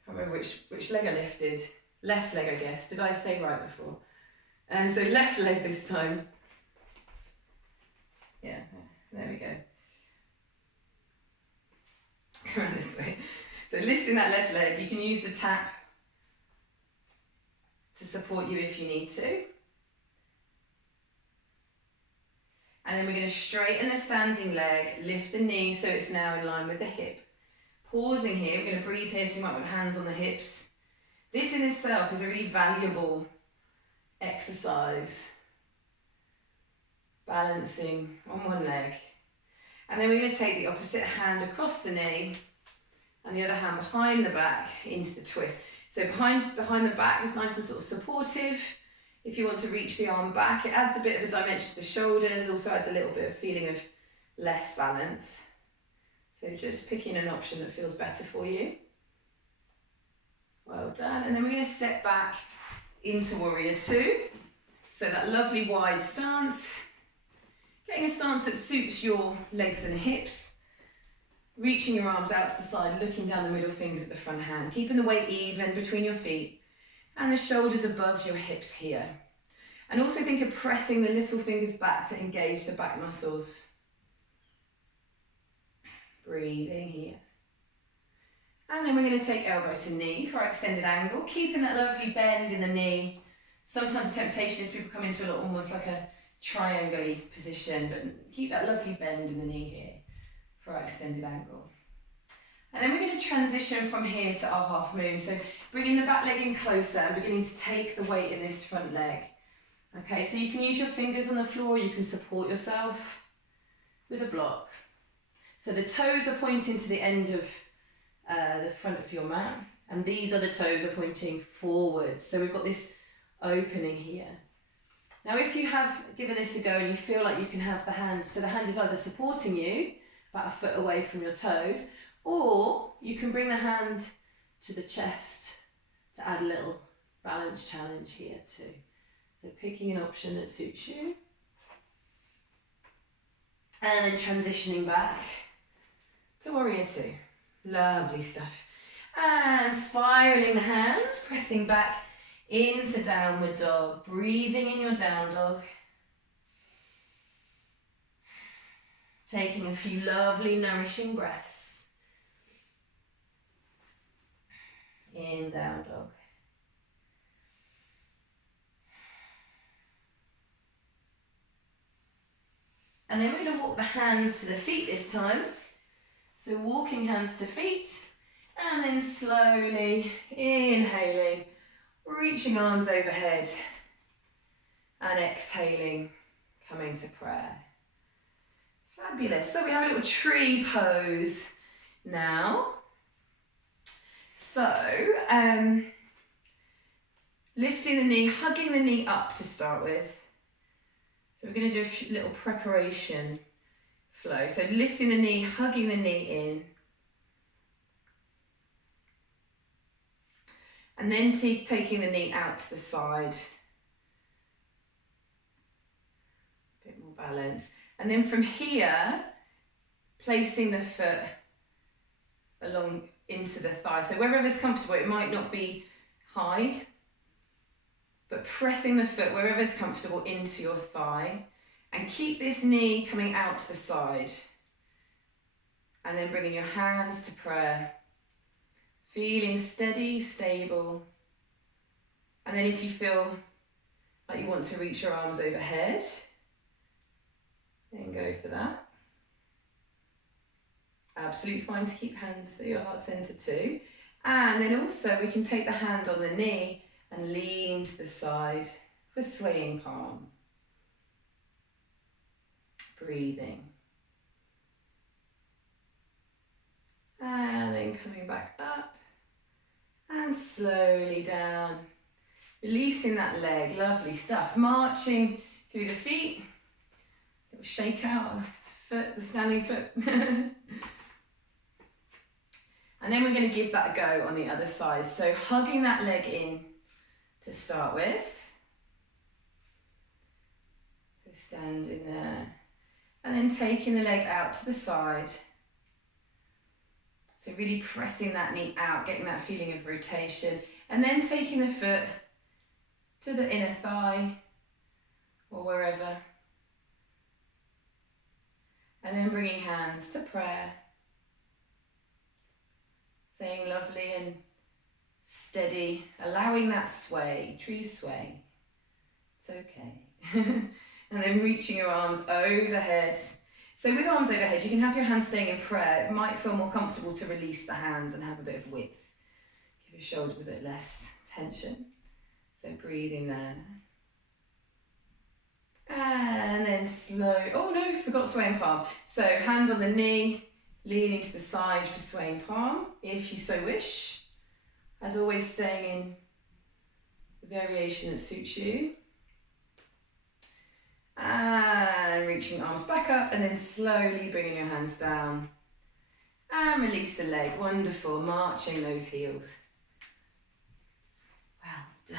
I can't remember which leg I lifted. Left leg, I guess. Did I say right before? So left leg this time. Yeah, there we go. Come around this way. So lifting that left leg, you can use the tap to support you if you need to. And then we're going to straighten the standing leg, lift the knee so it's now in line with the hip. Pausing here, we're going to breathe here, so you might want hands on the hips. This in itself is a really valuable exercise. Balancing on one leg. And then we're going to take the opposite hand across the knee and the other hand behind the back into the twist. So behind the back is nice and sort of supportive. If you want to reach the arm back, it adds a bit of a dimension to the shoulders, also adds a little bit of feeling of less balance. So just picking an option that feels better for you. Well done. And then we're going to step back into warrior two. So that lovely wide stance. Getting a stance that suits your legs and hips. Reaching your arms out to the side, looking down the middle fingers at the front hand. Keeping the weight even between your feet. And the shoulders above your hips here. And also think of pressing the little fingers back to engage the back muscles. Breathing here. And then we're going to take elbow to knee for our extended angle, keeping that lovely bend in the knee. Sometimes the temptation is people come into almost like a triangle position, but keep that lovely bend in the knee here for our extended angle. And then we're going to transition from here to our half moon. So bringing the back leg in closer and beginning to take the weight in this front leg. Okay, so you can use your fingers on the floor, you can support yourself with a block. So the toes are pointing to the end of the front of your mat, and these other toes are pointing forwards. So we've got this opening here. Now if you have given this a go and you feel like you can have the hand, so the hand is either supporting you, about a foot away from your toes, or you can bring the hand to the chest to add a little balance challenge here too. So picking an option that suits you. And then transitioning back to warrior two. Lovely stuff. And spiraling the hands, pressing back into downward dog. Breathing in your down dog. Taking a few lovely nourishing breaths. In down dog. And then we're going to walk the hands to the feet this time. So walking hands to feet, and then slowly inhaling, reaching arms overhead, and exhaling, coming to prayer. Fabulous. So we have a little tree pose now. So, lifting the knee, hugging the knee up to start with. So we're going to do a few little preparation flow. So lifting the knee, hugging the knee in. And then taking the knee out to the side. A bit more balance. And then from here, placing the foot along into the thigh. So wherever's comfortable, it might not be high, but pressing the foot wherever's comfortable into your thigh. And keep this knee coming out to the side. And then bringing your hands to prayer. Feeling steady, stable. And then if you feel like you want to reach your arms overhead, then go for that. Absolutely fine to keep hands at your heart center too. And then also we can take the hand on the knee and lean to the side for swaying palm. Breathing. And then coming back up and slowly down. Releasing that leg, lovely stuff. Marching through the feet. Little shake out of foot, the standing foot. And then we're going to give that a go on the other side. So hugging that leg in to start with. So standing there. And then taking the leg out to the side. So really pressing that knee out, getting that feeling of rotation. And then taking the foot to the inner thigh or wherever. And then bringing hands to prayer. Staying lovely and steady, allowing that sway, tree sway. It's okay. And then reaching your arms overhead. So with arms overhead, you can have your hands staying in prayer. It might feel more comfortable to release the hands and have a bit of width. Give your shoulders a bit less tension. So breathing there. And then slow, oh no, forgot swaying palm. So hand on the knee, leaning to the side for swaying palm, if you so wish. As always, staying in the variation that suits you. And reaching arms back up, and then slowly bringing your hands down. And release the leg, wonderful, marching those heels. Well done.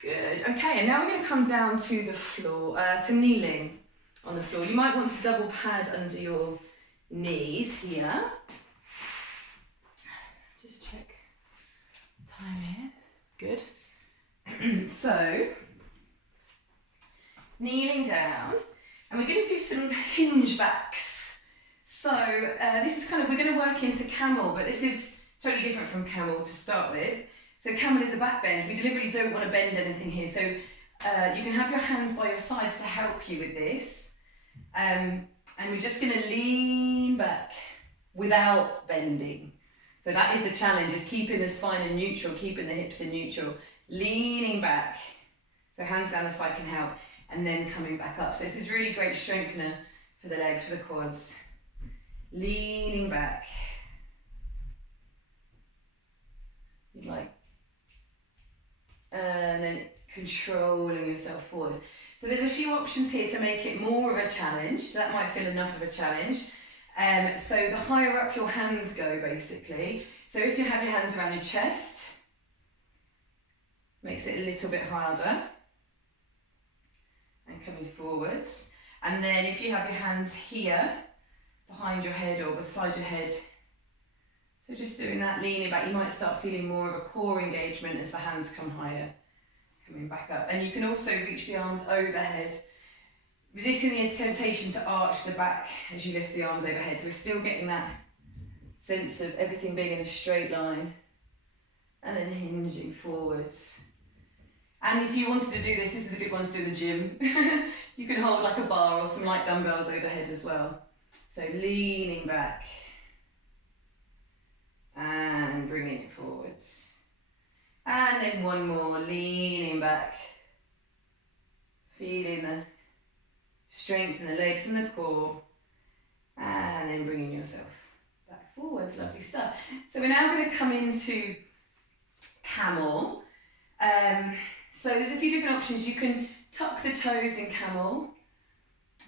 Good, okay, and now we're going to come down to the floor, to kneeling on the floor. You might want to double pad under your knees here. Just check time here, good. So, kneeling down, and we're going to do some hinge backs. So this is kind of, we're going to work into camel, but this is totally different from camel to start with. So camel is a back bend. We deliberately don't want to bend anything here. So you can have your hands by your sides to help you with this. And we're just going to lean back without bending. So that is the challenge, is keeping the spine in neutral, keeping the hips in neutral, leaning back. So hands down the side can help, and then coming back up. So this is really great strengthener for the legs, for the quads. Leaning back. Like, and then controlling yourself forwards. So there's a few options here to make it more of a challenge. So that might feel enough of a challenge. So the higher up your hands go, basically. So if you have your hands around your chest, makes it a little bit harder. And coming forwards. And then if you have your hands here, behind your head or beside your head, so just doing that, leaning back, you might start feeling more of a core engagement as the hands come higher, coming back up. And you can also reach the arms overhead, resisting the temptation to arch the back as you lift the arms overhead. So we're still getting that sense of everything being in a straight line, and then hinging forwards. And if you wanted to do this, this is a good one to do in the gym. You can hold like a bar or some light dumbbells overhead as well. So leaning back and bringing it forwards. And then one more, leaning back. Feeling the strength in the legs and the core. And then bringing yourself back forwards. Lovely stuff. So we're now going to come into camel. So there's a few different options. You can tuck the toes in camel.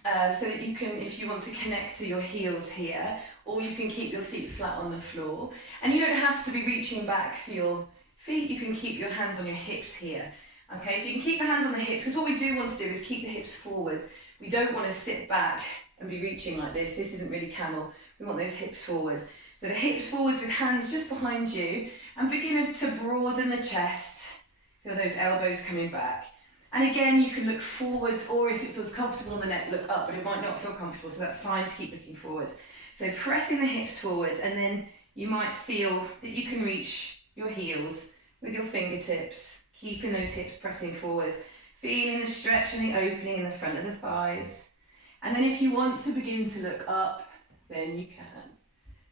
So that you can, if you want to connect to your heels here, or you can keep your feet flat on the floor. And you don't have to be reaching back for your feet, you can keep your hands on your hips here. Okay, so you can keep the hands on the hips, because what we do want to do is keep the hips forwards. We don't want to sit back and be reaching like this. This isn't really camel. We want those hips forwards. So the hips forwards with hands just behind you, and begin to broaden the chest. Feel those elbows coming back. And again, you can look forwards, or if it feels comfortable on the neck, look up, but it might not feel comfortable, so that's fine to keep looking forwards. So pressing the hips forwards, and then you might feel that you can reach your heels with your fingertips, keeping those hips pressing forwards, feeling the stretch and the opening in the front of the thighs. And then if you want to begin to look up, then you can.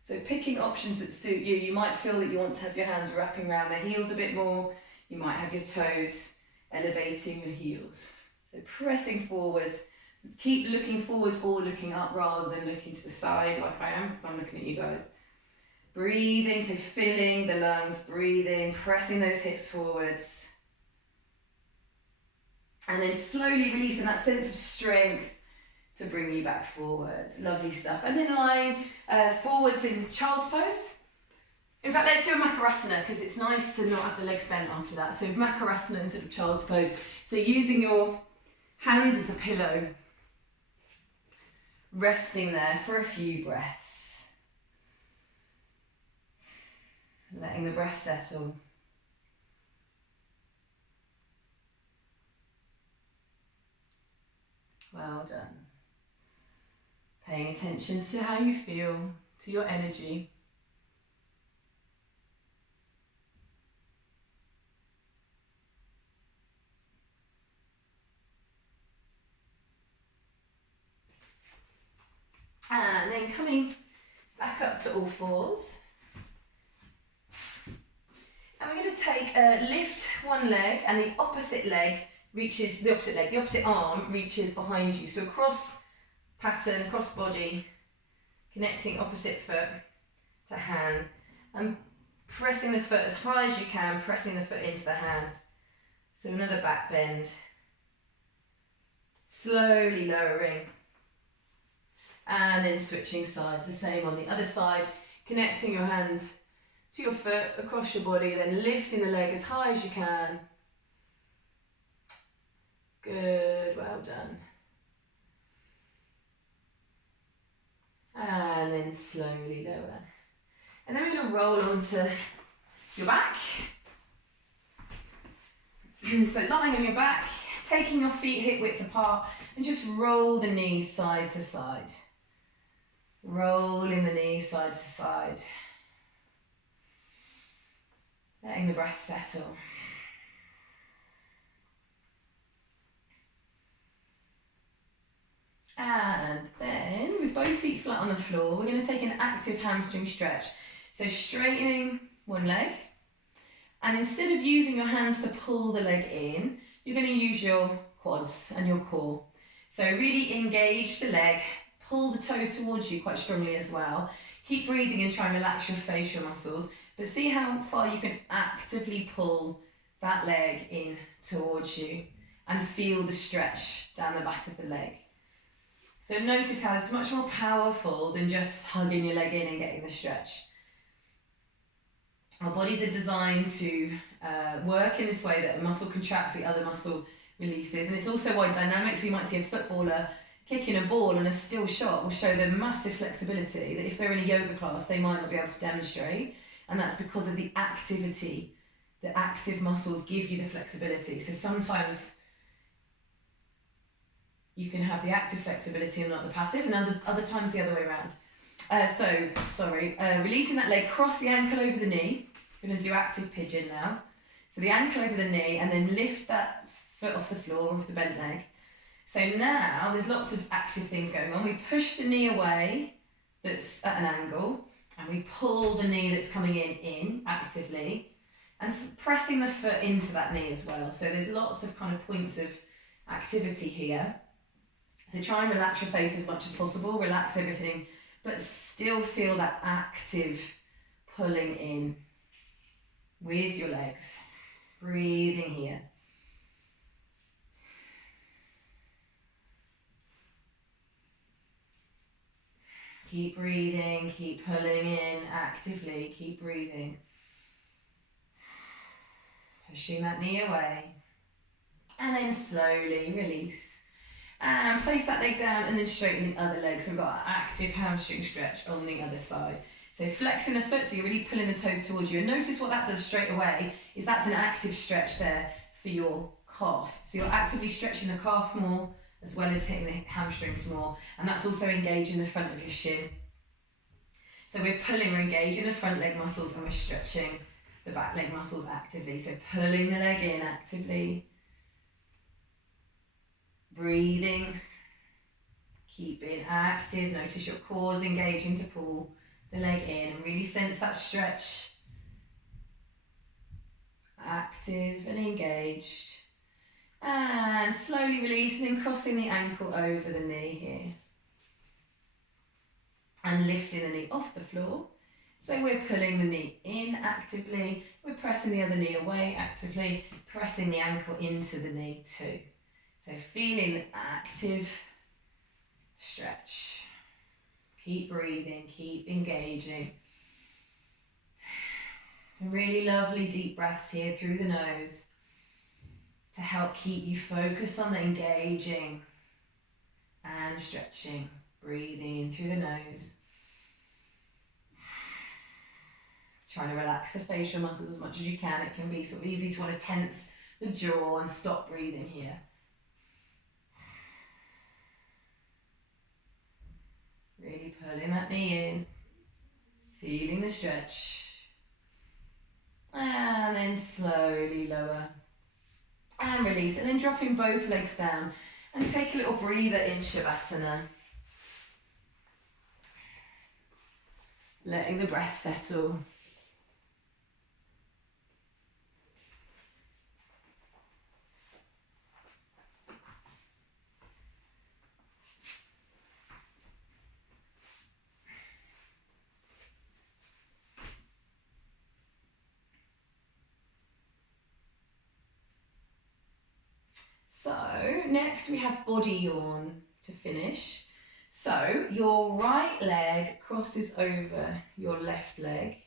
So picking options that suit you. You might feel that you want to have your hands wrapping around the heels a bit more. You might have your toes elevating your heels. So pressing forwards, keep looking forwards or looking up rather than looking to the side like I am, because I'm looking at you guys. Breathing, so filling the lungs, breathing, pressing those hips forwards. And then slowly releasing that sense of strength to bring you back forwards. Lovely stuff. And then lying forwards in child's pose. In fact, let's do a Makarasana, because it's nice to not have the legs bent after that. So Makarasana instead of child's pose. So using your hands as a pillow, resting there for a few breaths. Letting the breath settle. Well done. Paying attention to how you feel, to your energy. And then coming back up to all fours. And we're going to take lift one leg, and the opposite leg reaches, the opposite arm reaches behind you. So cross pattern, cross body, connecting opposite foot to hand, and pressing the foot as high as you can, pressing the foot into the hand. So another back bend. Slowly lowering. And then switching sides, the same on the other side, connecting your hand to your foot across your body, then lifting the leg as high as you can. Good, well done. And then slowly lower. And then we're going to roll onto your back. So lying on your back, taking your feet hip width apart, and just roll the knees side to side. Rolling the knees side to side. Letting the breath settle. And then, with both feet flat on the floor, we're going to take an active hamstring stretch. So straightening one leg, and instead of using your hands to pull the leg in, you're going to use your quads and your core. So really engage the leg, pull the toes towards you quite strongly as well. Keep breathing and try and relax your facial muscles, but see how far you can actively pull that leg in towards you and feel the stretch down the back of the leg. So notice how it's much more powerful than just hugging your leg in and getting the stretch. Our bodies are designed to work in this way, that a muscle contracts, the other muscle releases. And it's also why dynamics, you might see a footballer kicking a ball and a still shot will show them massive flexibility that if they're in a yoga class, they might not be able to demonstrate. And that's because of the activity. The active muscles give you the flexibility. So sometimes you can have the active flexibility and not the passive, and other times the other way around. Releasing that leg, cross the ankle over the knee. We're going to do active pigeon now. So the ankle over the knee, and then lift that foot off the floor with the bent leg. So now there's lots of active things going on. We push the knee away, that's at an angle, and we pull the knee that's coming in actively, and pressing the foot into that knee as well. So there's lots of kind of points of activity here. So try and relax your face as much as possible, relax everything, but still feel that active pulling in with your legs. Breathing here. Keep breathing, keep pulling in actively, keep breathing. Pushing that knee away. And then slowly release. And place that leg down and then straighten the other leg. So we've got an active hamstring stretch on the other side. So flexing the foot, so you're really pulling the toes towards you. And notice what that does straight away is that's an active stretch there for your calf. So you're actively stretching the calf more as well as hitting the hamstrings more. And that's also engaging the front of your shin. So we're engaging the front leg muscles, and we're stretching the back leg muscles actively. So pulling the leg in actively. Breathing, keep being active, notice your core's engaging to pull the leg in, and really sense that stretch. Active and engaged. And slowly releasing and crossing the ankle over the knee here. And lifting the knee off the floor. So we're pulling the knee in actively, we're pressing the other knee away actively, pressing the ankle into the knee too. So feeling the active stretch. Keep breathing, keep engaging. Some really lovely deep breaths here through the nose to help keep you focused on the engaging and stretching. Breathing in through the nose. Trying to relax the facial muscles as much as you can. It can be so easy to want to tense the jaw and stop breathing here. Really pulling that knee in, feeling the stretch, and then slowly lower and release, and then dropping both legs down and take a little breather in Shavasana. Letting the breath settle. So next we have body yawn to finish. So your right leg crosses over your left leg,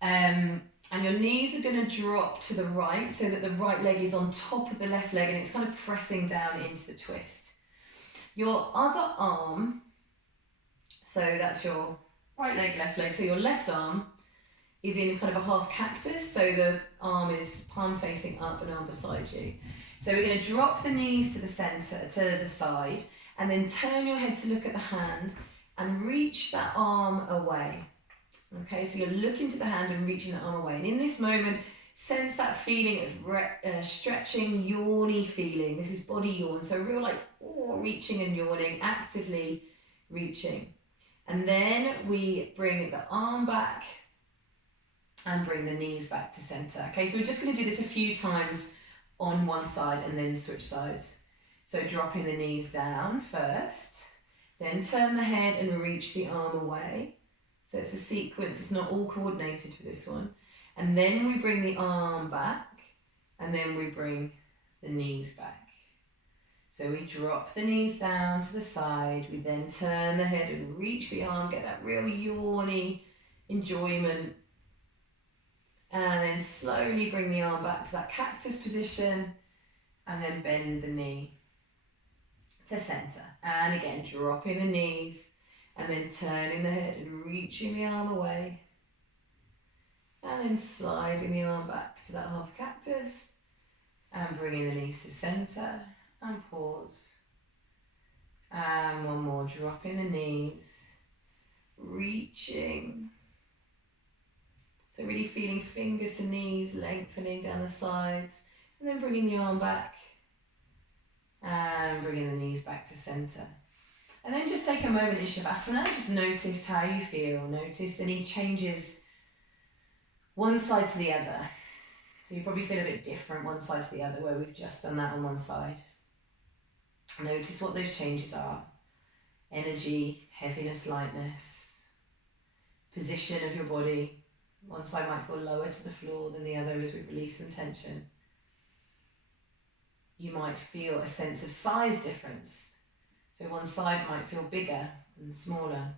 and your knees are going to drop to the right so that the right leg is on top of the left leg and it's kind of pressing down into the twist. Your other arm, so that's your right leg, left leg, so your left arm is in kind of a half cactus, so the arm is palm facing up and arm beside you. So we're going to drop the knees to the centre, to the side, and then turn your head to look at the hand and reach that arm away. Okay, so you're looking to the hand and reaching that arm away. And in this moment, sense that feeling of stretching, yawny feeling. This is body yawn. So real like reaching and yawning, actively reaching. And then we bring the arm back and bring the knees back to center. Okay, so we're just going to do this a few times on one side and then switch sides. So dropping the knees down first, then turn the head and reach the arm away. So it's a sequence, it's not all coordinated for this one. And then we bring the arm back, and then we bring the knees back. So we drop the knees down to the side, we then turn the head and reach the arm, get that real yawny enjoyment. And then slowly bring the arm back to that cactus position, and then bend the knee to center. And again, dropping the knees, and then turning the head and reaching the arm away. And then sliding the arm back to that half cactus and bringing the knees to center and pause. And one more, dropping the knees, reaching. So really feeling fingers to knees, lengthening down the sides, and then bringing the arm back and bringing the knees back to center. And then just take a moment in Shavasana, just notice how you feel, notice any changes one side to the other. So you probably feel a bit different one side to the other where we've just done that on one side. Notice what those changes are. Energy, heaviness, lightness, position of your body. One side might feel lower to the floor than the other as we release some tension. You might feel a sense of size difference. So one side might feel bigger and smaller.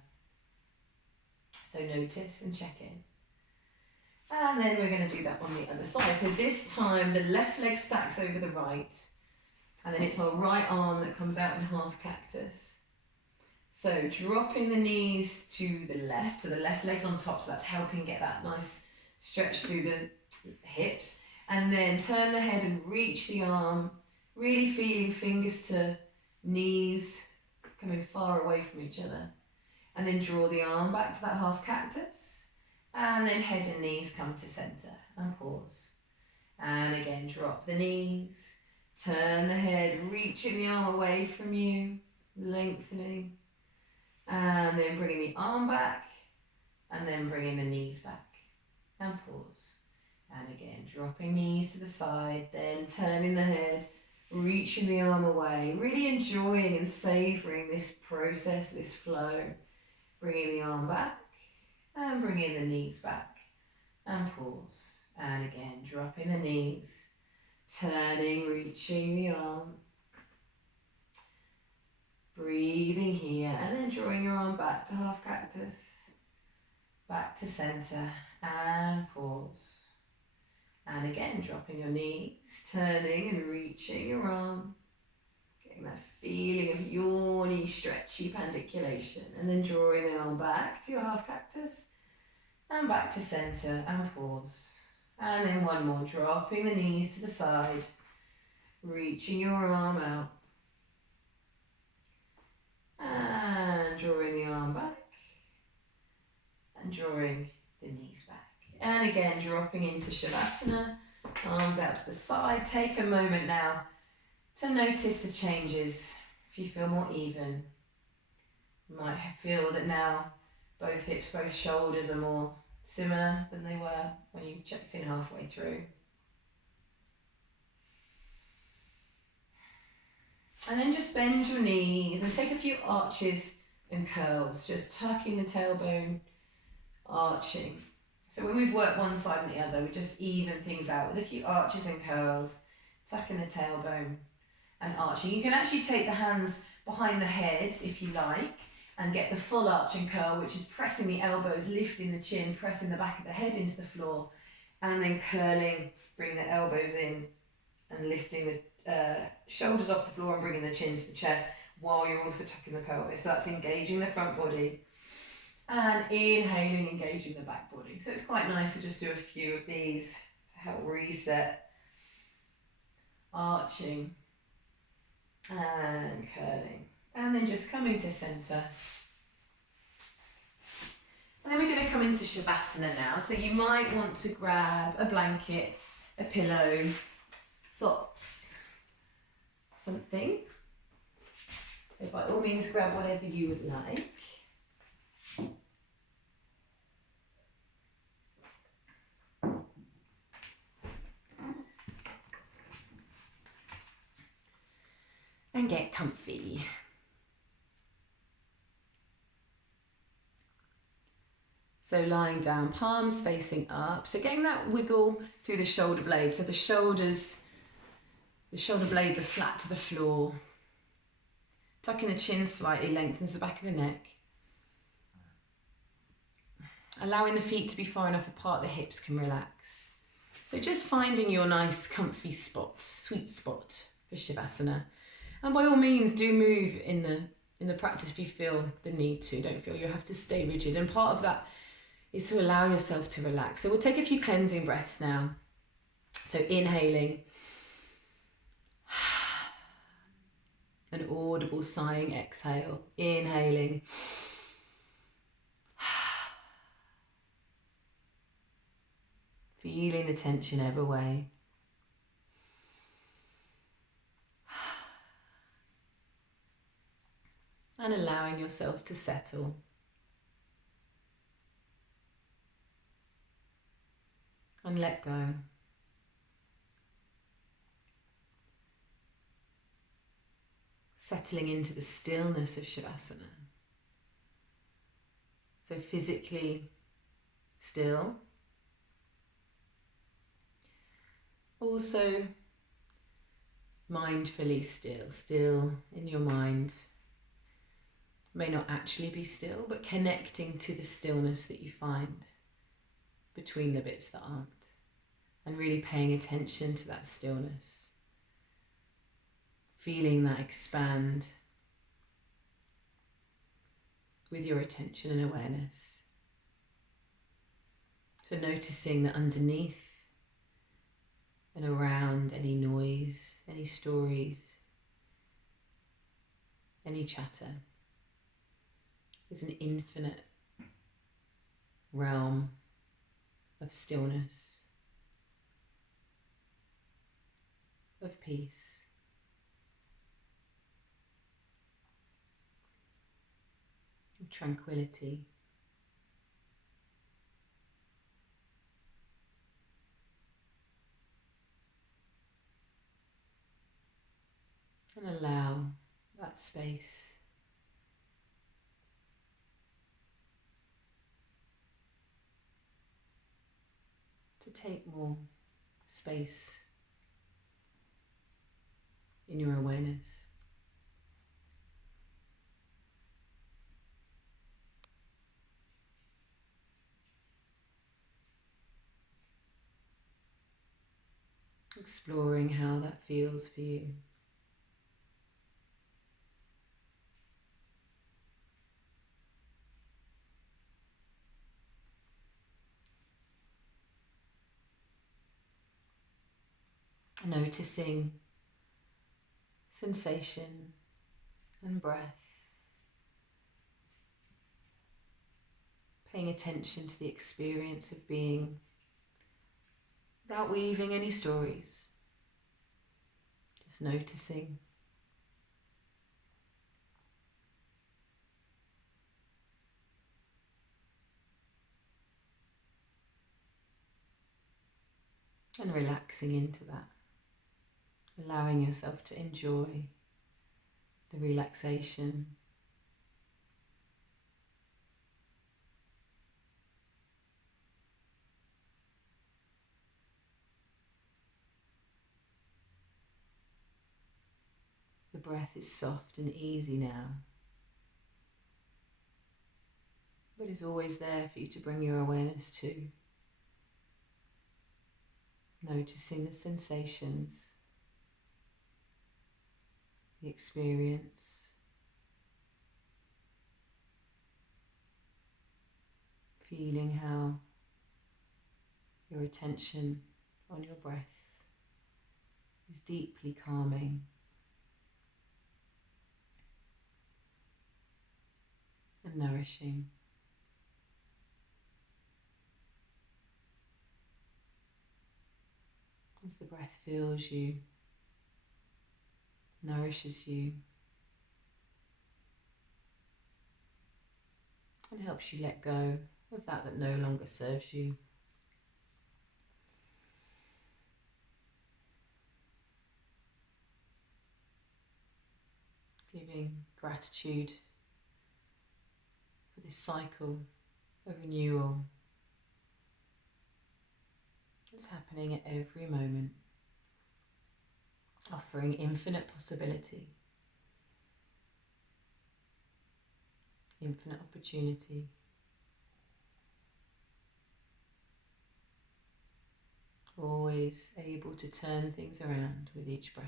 So notice and check in. And then we're going to do that on the other side. So this time the left leg stacks over the right, and then it's our right arm that comes out in half cactus. So dropping the knees to the left, so the left leg's on top, so that's helping get that nice stretch through the hips. And then turn the head and reach the arm, really feeling fingers to knees coming far away from each other. And then draw the arm back to that half cactus. And then head and knees come to center and pause. And again, drop the knees, turn the head, reaching the arm away from you, lengthening. And then bringing the arm back, and then bringing the knees back and pause. And again, dropping knees to the side, then turning the head, reaching the arm away, really enjoying and savouring this process, this flow. Bringing the arm back and bringing the knees back and pause. And again, dropping the knees, turning, reaching the arm. Breathing here and then drawing your arm back to half cactus, back to center and pause. And again, dropping your knees, turning and reaching your arm. Getting that feeling of yawny, stretchy pandiculation, and then drawing the arm back to your half cactus and back to center and pause. And then one more, dropping the knees to the side, reaching your arm out and drawing the arm back and drawing the knees back. And again, dropping into Shavasana, arms out to the side. Take a moment now to notice the changes. If you feel more even, you might feel that now both hips, both shoulders are more similar than they were when you checked in halfway through. And then just bend your knees and take a few arches and curls, just tucking the tailbone, arching. So when we've worked one side and the other, we just even things out with a few arches and curls, tucking the tailbone and arching. You can actually take the hands behind the head if you like and get the full arch and curl, which is pressing the elbows, lifting the chin, pressing the back of the head into the floor, and then curling, bringing the elbows in and lifting the shoulders off the floor and bringing the chin to the chest while you're also tucking the pelvis. So that's engaging the front body and inhaling, engaging the back body. So it's quite nice to just do a few of these to help reset, arching and curling, and then just coming to center And then we're going to come into Shavasana now. So you might want to grab a blanket, a pillow, socks, something. So by all means grab whatever you would like. And get comfy. So lying down, palms facing up. So getting that wiggle through the shoulder blades. So the shoulder blades are flat to the floor. Tucking the chin slightly, lengthens the back of the neck. Allowing the feet to be far enough apart the hips can relax. So just finding your nice comfy spot, sweet spot for Shavasana. And by all means do move in the practice if you feel the need to. Don't feel you have to stay rigid. And part of that is to allow yourself to relax. So we'll take a few cleansing breaths now. So inhaling. An audible sighing exhale. Inhaling. Feeling the tension ebb away. And allowing yourself to settle. And let go. Settling into the stillness of Shavasana. So physically still. Also mindfully still in your mind. May not actually be still, but connecting to the stillness that you find between the bits that aren't, and really paying attention to that stillness, feeling that expand with your attention and awareness. So noticing that underneath and around any noise, any stories, any chatter is an infinite realm of stillness, of peace. Of tranquility. And allow that space to take more space in your awareness. Exploring how that feels for you. Noticing sensation and breath. Paying attention to the experience of being without weaving any stories. Just noticing. And relaxing into that. Allowing yourself to enjoy the relaxation. The breath is soft and easy now, but is always there for you to bring your awareness to. Noticing the sensations, the experience, feeling how your attention on your breath is deeply calming and nourishing. as the breath fills you, nourishes you, and helps you let go of that no longer serves you. Giving gratitude for this cycle of renewal that's happening at every moment, offering infinite possibility, infinite opportunity, always able to turn things around with each breath.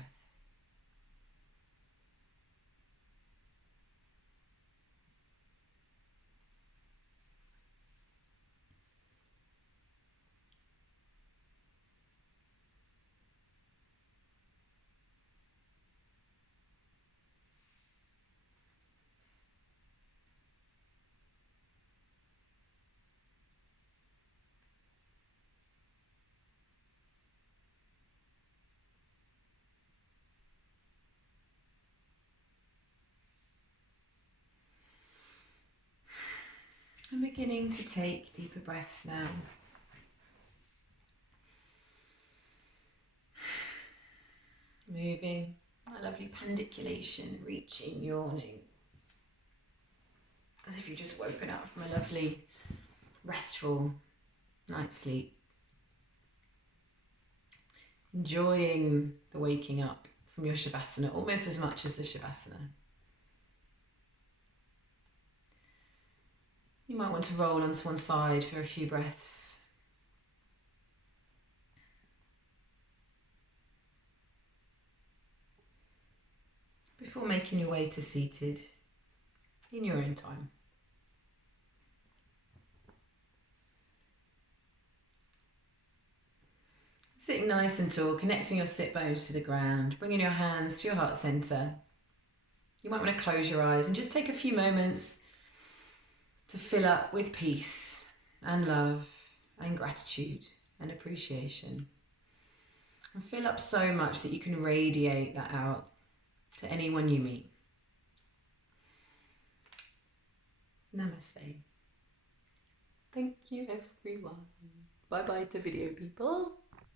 I'm beginning to take deeper breaths now. Moving, a lovely pandiculation, reaching, yawning. As if you've just woken up from a lovely, restful night's sleep. Enjoying the waking up from your Shavasana almost as much as the Shavasana. You might want to roll onto one side for a few breaths. Before making your way to seated in your own time. Sitting nice and tall, connecting your sit bones to the ground, bringing your hands to your heart center. You might want to close your eyes and just take a few moments to fill up with peace and love and gratitude and appreciation. And fill up so much that you can radiate that out to anyone you meet. Namaste. Thank you, everyone. Bye-bye to video people.